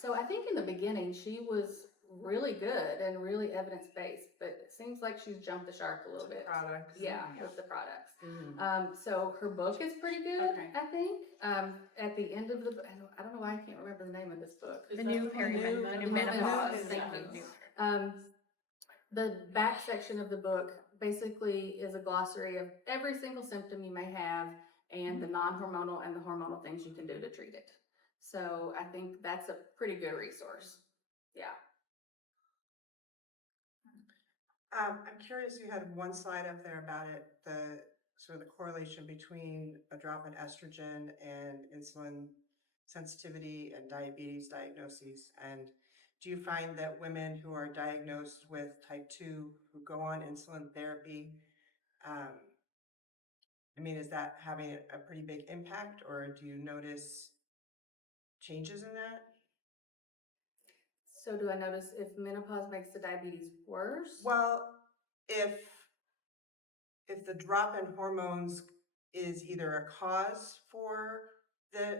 so I think in the beginning she was really good and really evidence-based, but it seems like she's jumped the shark a little bit. Products. Yeah, with the products. Mhm. So her book is pretty good, Okay. I think. At the end of the, I don't know why I can't remember the name of this book. The new Perimenopause. Thank you. The back section of the book basically is a glossary of every single symptom you may have and the non-hormonal and the hormonal things you can do to treat it. So I think that's a pretty good resource. Yeah. I'm curious, you had one slide up there about it, the sort of the correlation between a drop in estrogen and insulin sensitivity and diabetes diagnoses. And do you find that women who are diagnosed with type 2 who go on insulin therapy, I mean, is that having a pretty big impact, or do you notice changes in that? So do I notice if menopause makes the diabetes worse? Well, if the drop in hormones is either a cause for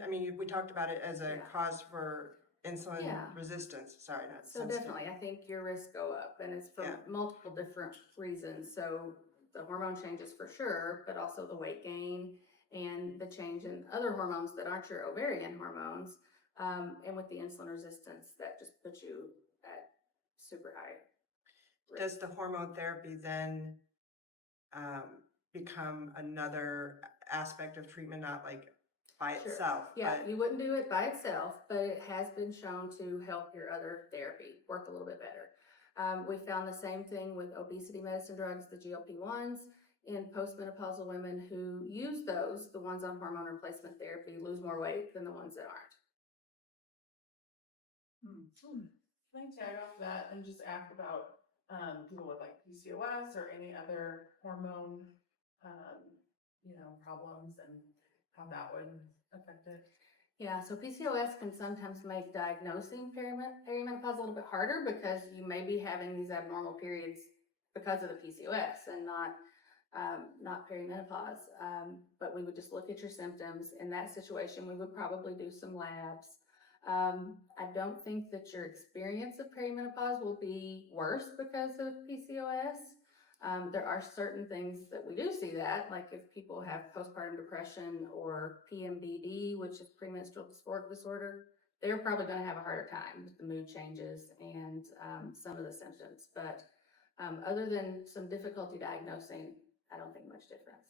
I mean, we talked about it as a cause for insulin resistance. Sorry, not So sensitive. definitely, I think your risks go up, and it's for multiple different reasons. So the hormone changes for sure, but also the weight gain and the change in other hormones that aren't your ovarian hormones. And with the insulin resistance, that just puts you at super high risk. Does the hormone therapy then become another aspect of treatment, not like by itself? Yeah, but you wouldn't do it by itself, but it has been shown to help your other therapy work a little bit better. We found the same thing with obesity medicine drugs, the GLP-1s, in postmenopausal women who use those, the ones on hormone replacement therapy, lose more weight than the ones that aren't. Can I tag off that and just ask about people with like PCOS or any other hormone, problems and how that would affect it? Yeah, so PCOS can sometimes make diagnosing perimenopause a little bit harder because you may be having these abnormal periods because of the PCOS and not perimenopause. But we would just look at your symptoms. In that situation, we would probably do some labs. I don't think that your experience of perimenopause will be worse because of PCOS. There are certain things that we do see that, like if people have postpartum depression or PMDD, which is premenstrual dysphoric disorder, they're probably going to have a harder time with the mood changes and some of the symptoms. But other than some difficulty diagnosing, I don't think much difference.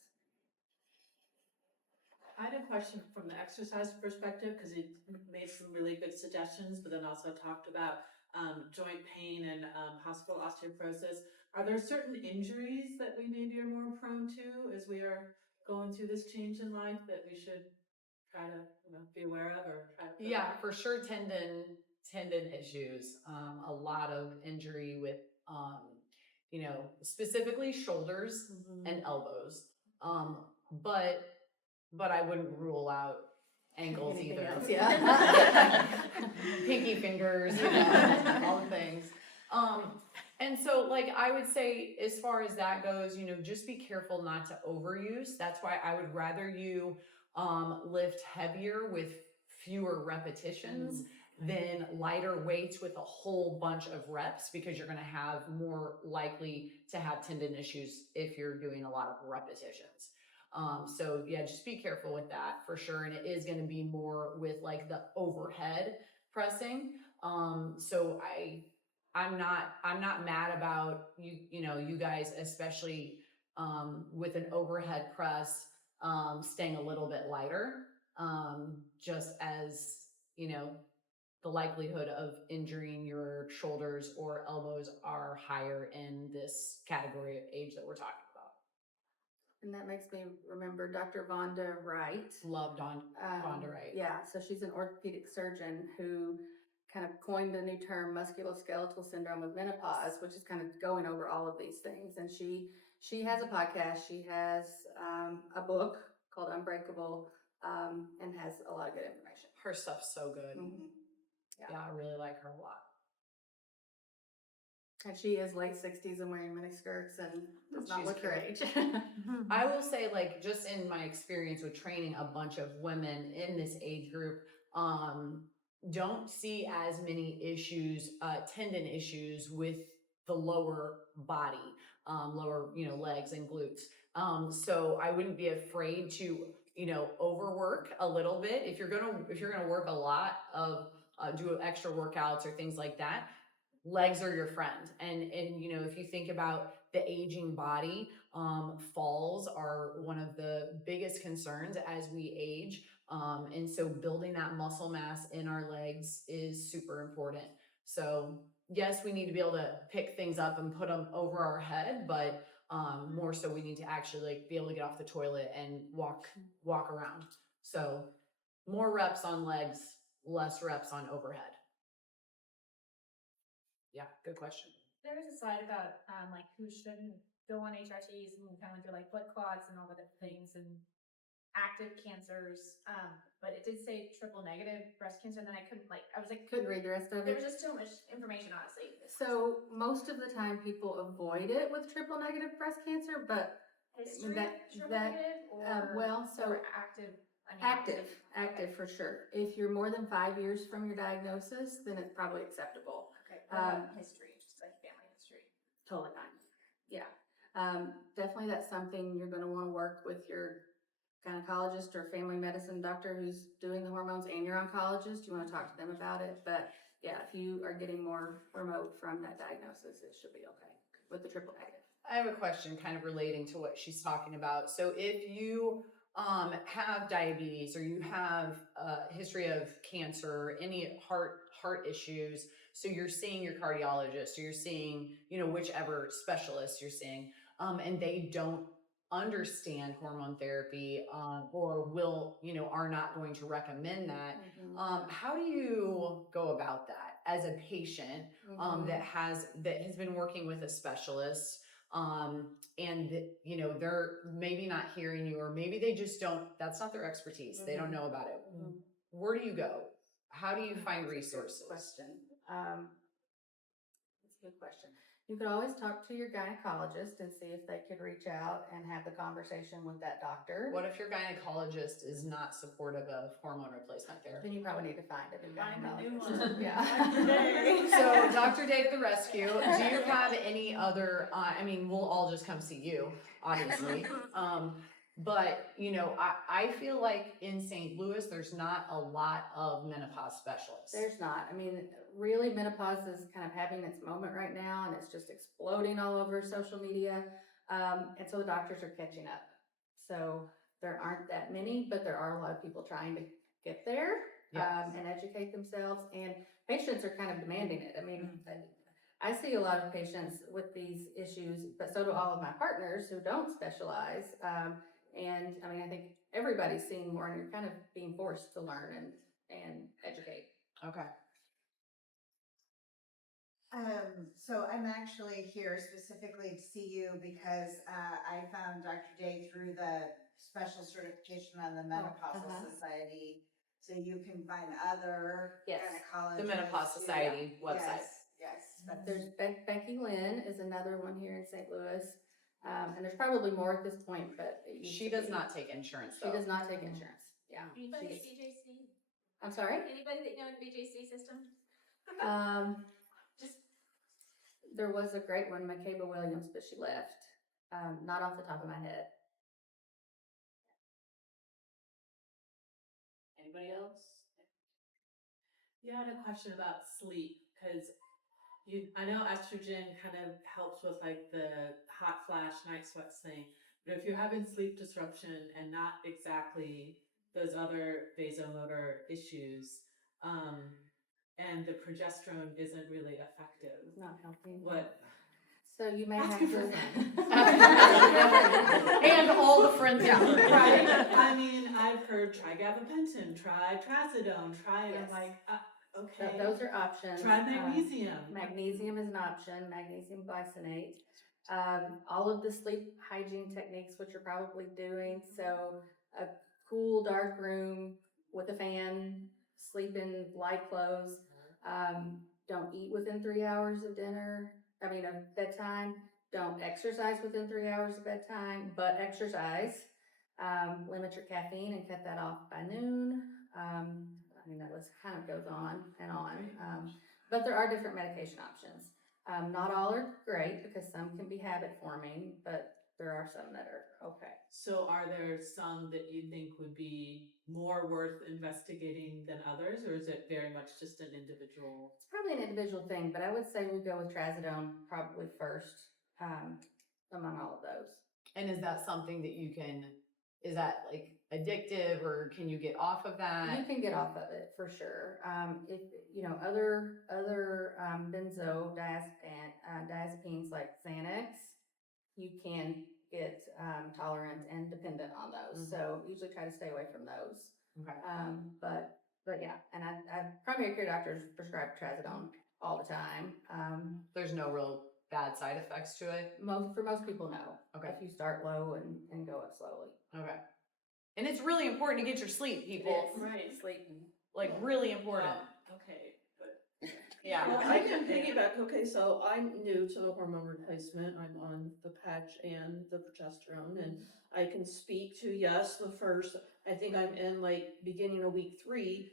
I had a question from the exercise perspective because it made some really good suggestions, but then also talked about joint pain and possible osteoporosis. Are there certain injuries that we maybe are more prone to as we are going through this change in life that we should try to be aware of or try to? Yeah, for sure. Tendon issues. A lot of injury with, specifically shoulders and elbows. But I wouldn't rule out ankles Anything either. else, yeah. Pinky fingers, all the things. And so, like, I would say, as far as that goes, just be careful not to overuse. That's why I would rather you lift heavier with fewer repetitions than lighter weights with a whole bunch of reps, because you're going to have more likely to have tendon issues if you're doing a lot of repetitions. So yeah, just be careful with that for sure. And it is going to be more with like the overhead pressing. So I'm not mad about you guys, especially with an overhead press staying a little bit lighter, just as the likelihood of injuring your shoulders or elbows are higher in this category of age that we're talking about. And that makes me remember Dr. Vonda Wright. Loved on Vonda Wright. Yeah, so she's an orthopedic surgeon who kind of coined the new term musculoskeletal syndrome of menopause, which is kind of going over all of these things. And she has a podcast. She has a book called Unbreakable, and has a lot of good information. Her stuff's so good. Mm-hmm. Yeah, I really like her a lot. And she is late 60s and wearing mini skirts and does not She's look her great. age. I will say, like, just in my experience with training a bunch of women in this age group, don't see as many issues, tendon issues with the lower body, lower, legs and glutes. So I wouldn't be afraid to, overwork a little bit. If you're gonna work a lot of, do extra workouts or things like that, legs are your friend. And if you think about the aging body, falls are one of the biggest concerns as we age. And so building that muscle mass in our legs is super important. So yes, we need to be able to pick things up and put them over our head, but more so we need to actually like be able to get off the toilet and walk around. So more reps on legs, less reps on overhead. Yeah, good question. There was a slide about like who shouldn't go on HRTs and kind of do like blood clots and all the different things and active cancers. But it did say triple negative breast cancer, and then I couldn't Couldn't read the rest of there it. was just too much information, honestly. So most of the time people avoid it with triple negative breast cancer, but History that- of triple that, negative or so active. I mean, active obviously- for sure. If you're more than 5 years from your diagnosis, then it's probably acceptable. Okay. What about history, just like family history. Totally fine. Yeah. Definitely that's something you're going to want to work with your gynecologist or family medicine doctor who's doing the hormones, and your oncologist. You want to talk to them about it. But yeah, if you are getting more remote from that diagnosis, it should be okay with the triple negative. I have a question kind of relating to what she's talking about. So if you have diabetes, or you have a history of cancer, or any heart issues, so you're seeing your cardiologist, or you're seeing, whichever specialist you're seeing, and they don't understand hormone therapy, or are not going to recommend that. How do you go about that as a patient that has been working with a specialist, and they're maybe not hearing you, or maybe they just don't, that's not their expertise. They don't know about it. Where do you go? How do you find resources? Question. That's a good question. You could always talk to your gynecologist and see if they could reach out and have the conversation with that doctor. What if your gynecologist is not supportive of hormone replacement therapy? Then you probably need to find a new Find a new gynecologist. one. Yeah. So Dr. Dave the Rescue, do you have any other, we'll all just come see you, obviously. But, I feel like in St. Louis, there's not a lot of menopause specialists. There's not. Really menopause is kind of having its moment right now, and it's just exploding all over social media. And so the doctors are catching up. So there aren't that many, but there are a lot of people trying to get there. Yes. And educate themselves, and patients are kind of demanding it. I see a lot of patients with these issues, but so do all of my partners who don't specialize. And I think everybody's seeing more, and you're kind of being forced to learn and educate. Okay. So I'm actually here specifically to see you because I found Dr. Day through the special certification on the Menopause Society. So you can find other Yes. gynecologists. The Menopause Society website. Yes. But there's Becky Lynn is another one here in St. Louis. And there's probably more at this point, but it used She to does be. not take insurance She though. does not take insurance. Yeah. Anybody at She's- BJC? I'm sorry? Anybody that know the BJC system? Just there was a great one, McCabe Williams, but she left. Not off the top of my head. Anybody else? Yeah, I had a question about sleep, because I know estrogen kind of helps with like the hot flash, night sweats thing, but if you're having sleep disruption and not exactly those other vasomotor issues, and the progesterone isn't really effective, It's not helping. what? So you may Ask have your to. friend. And all the friends out there. Right? I mean, I've heard try gabapentin, try trazodone, try it. Yes. I'm like, So okay. those are options. Try magnesium. Magnesium is an option, magnesium glycinate. All of the sleep hygiene techniques, which you're probably doing. So a cool, dark room with a fan, sleep in light clothes. Don't eat within 3 hours of bedtime. Don't exercise within 3 hours of bedtime, but exercise. Limit your caffeine and cut that off by noon. That list kind of goes on and on. But there are different medication options. Not all are great because some can be habit forming, but there are some that are okay. So are there some that you think would be more worth investigating than others, or is it very much just an individual? It's probably an individual thing, but I would say we go with trazodone probably first among all of those. And is that something that is that like addictive, or can you get off of that? You can get off of it for sure. If other benzodiazepines like Xanax, you can get tolerant and dependent on those. So usually try to stay away from those. Okay. But yeah, and I primary care doctors prescribe trazodone all the time. There's no real bad side effects to it? For most people, no. Okay. If you start low and go up slowly. Okay. And it's really important to get your sleep, people. Right. Sleeping. Like, really important. Okay, but Yeah. Well, I can piggyback. Okay, so I'm new to the hormone replacement. I'm on the patch and the progesterone, and I can speak to, yes, I think I'm in like beginning of week 3,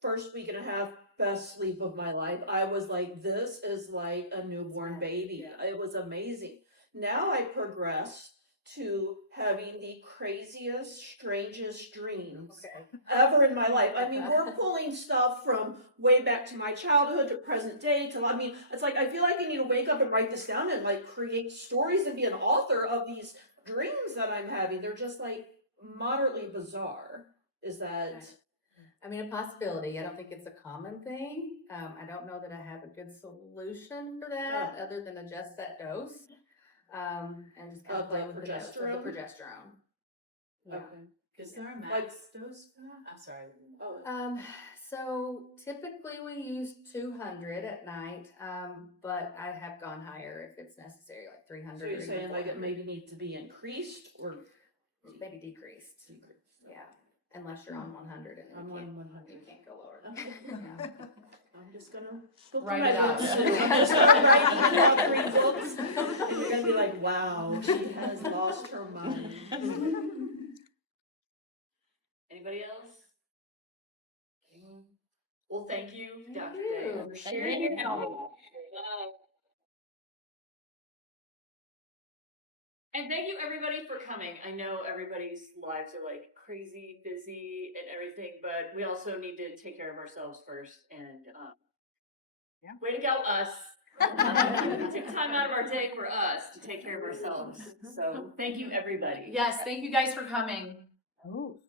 first week and a half, best sleep of my life. I was like, this is like a newborn baby. It was amazing. Now I progress to having the craziest, strangest dreams ever in my life. I mean, we're pulling stuff from way back to my childhood to present day it's like, I feel like I need to wake up and write this down and like create stories and be an author of these dreams that I'm having. They're just like moderately bizarre. Is that... A possibility. I don't think it's a common thing. I don't know that I have a good solution for that other than adjust that dose. And just kind of play with the dose of the progesterone. Yeah. okay. Is there a max dose for that? I'm sorry. So typically we use 200 at night, but I have gone higher if it's necessary, like 300. So you're saying like it maybe needs to be increased or maybe decreased. Yeah, unless you're on 100 and I'm on 100. you can't go lower. Okay. Yeah. I'm just gonna go through Write my it out. books soon. I'm just gonna write even out 3 books, and you're gonna be like, wow, she has lost her mind. Anybody else? Well, thank you, Dr. you. Day, for sharing your knowledge. And thank you everybody for coming. I know everybody's lives are like crazy busy and everything, but we also need to take care of ourselves first. And way to go, us. Take time out of our day for us to take care of ourselves. So thank you everybody. Yes, thank you guys for coming. Oh.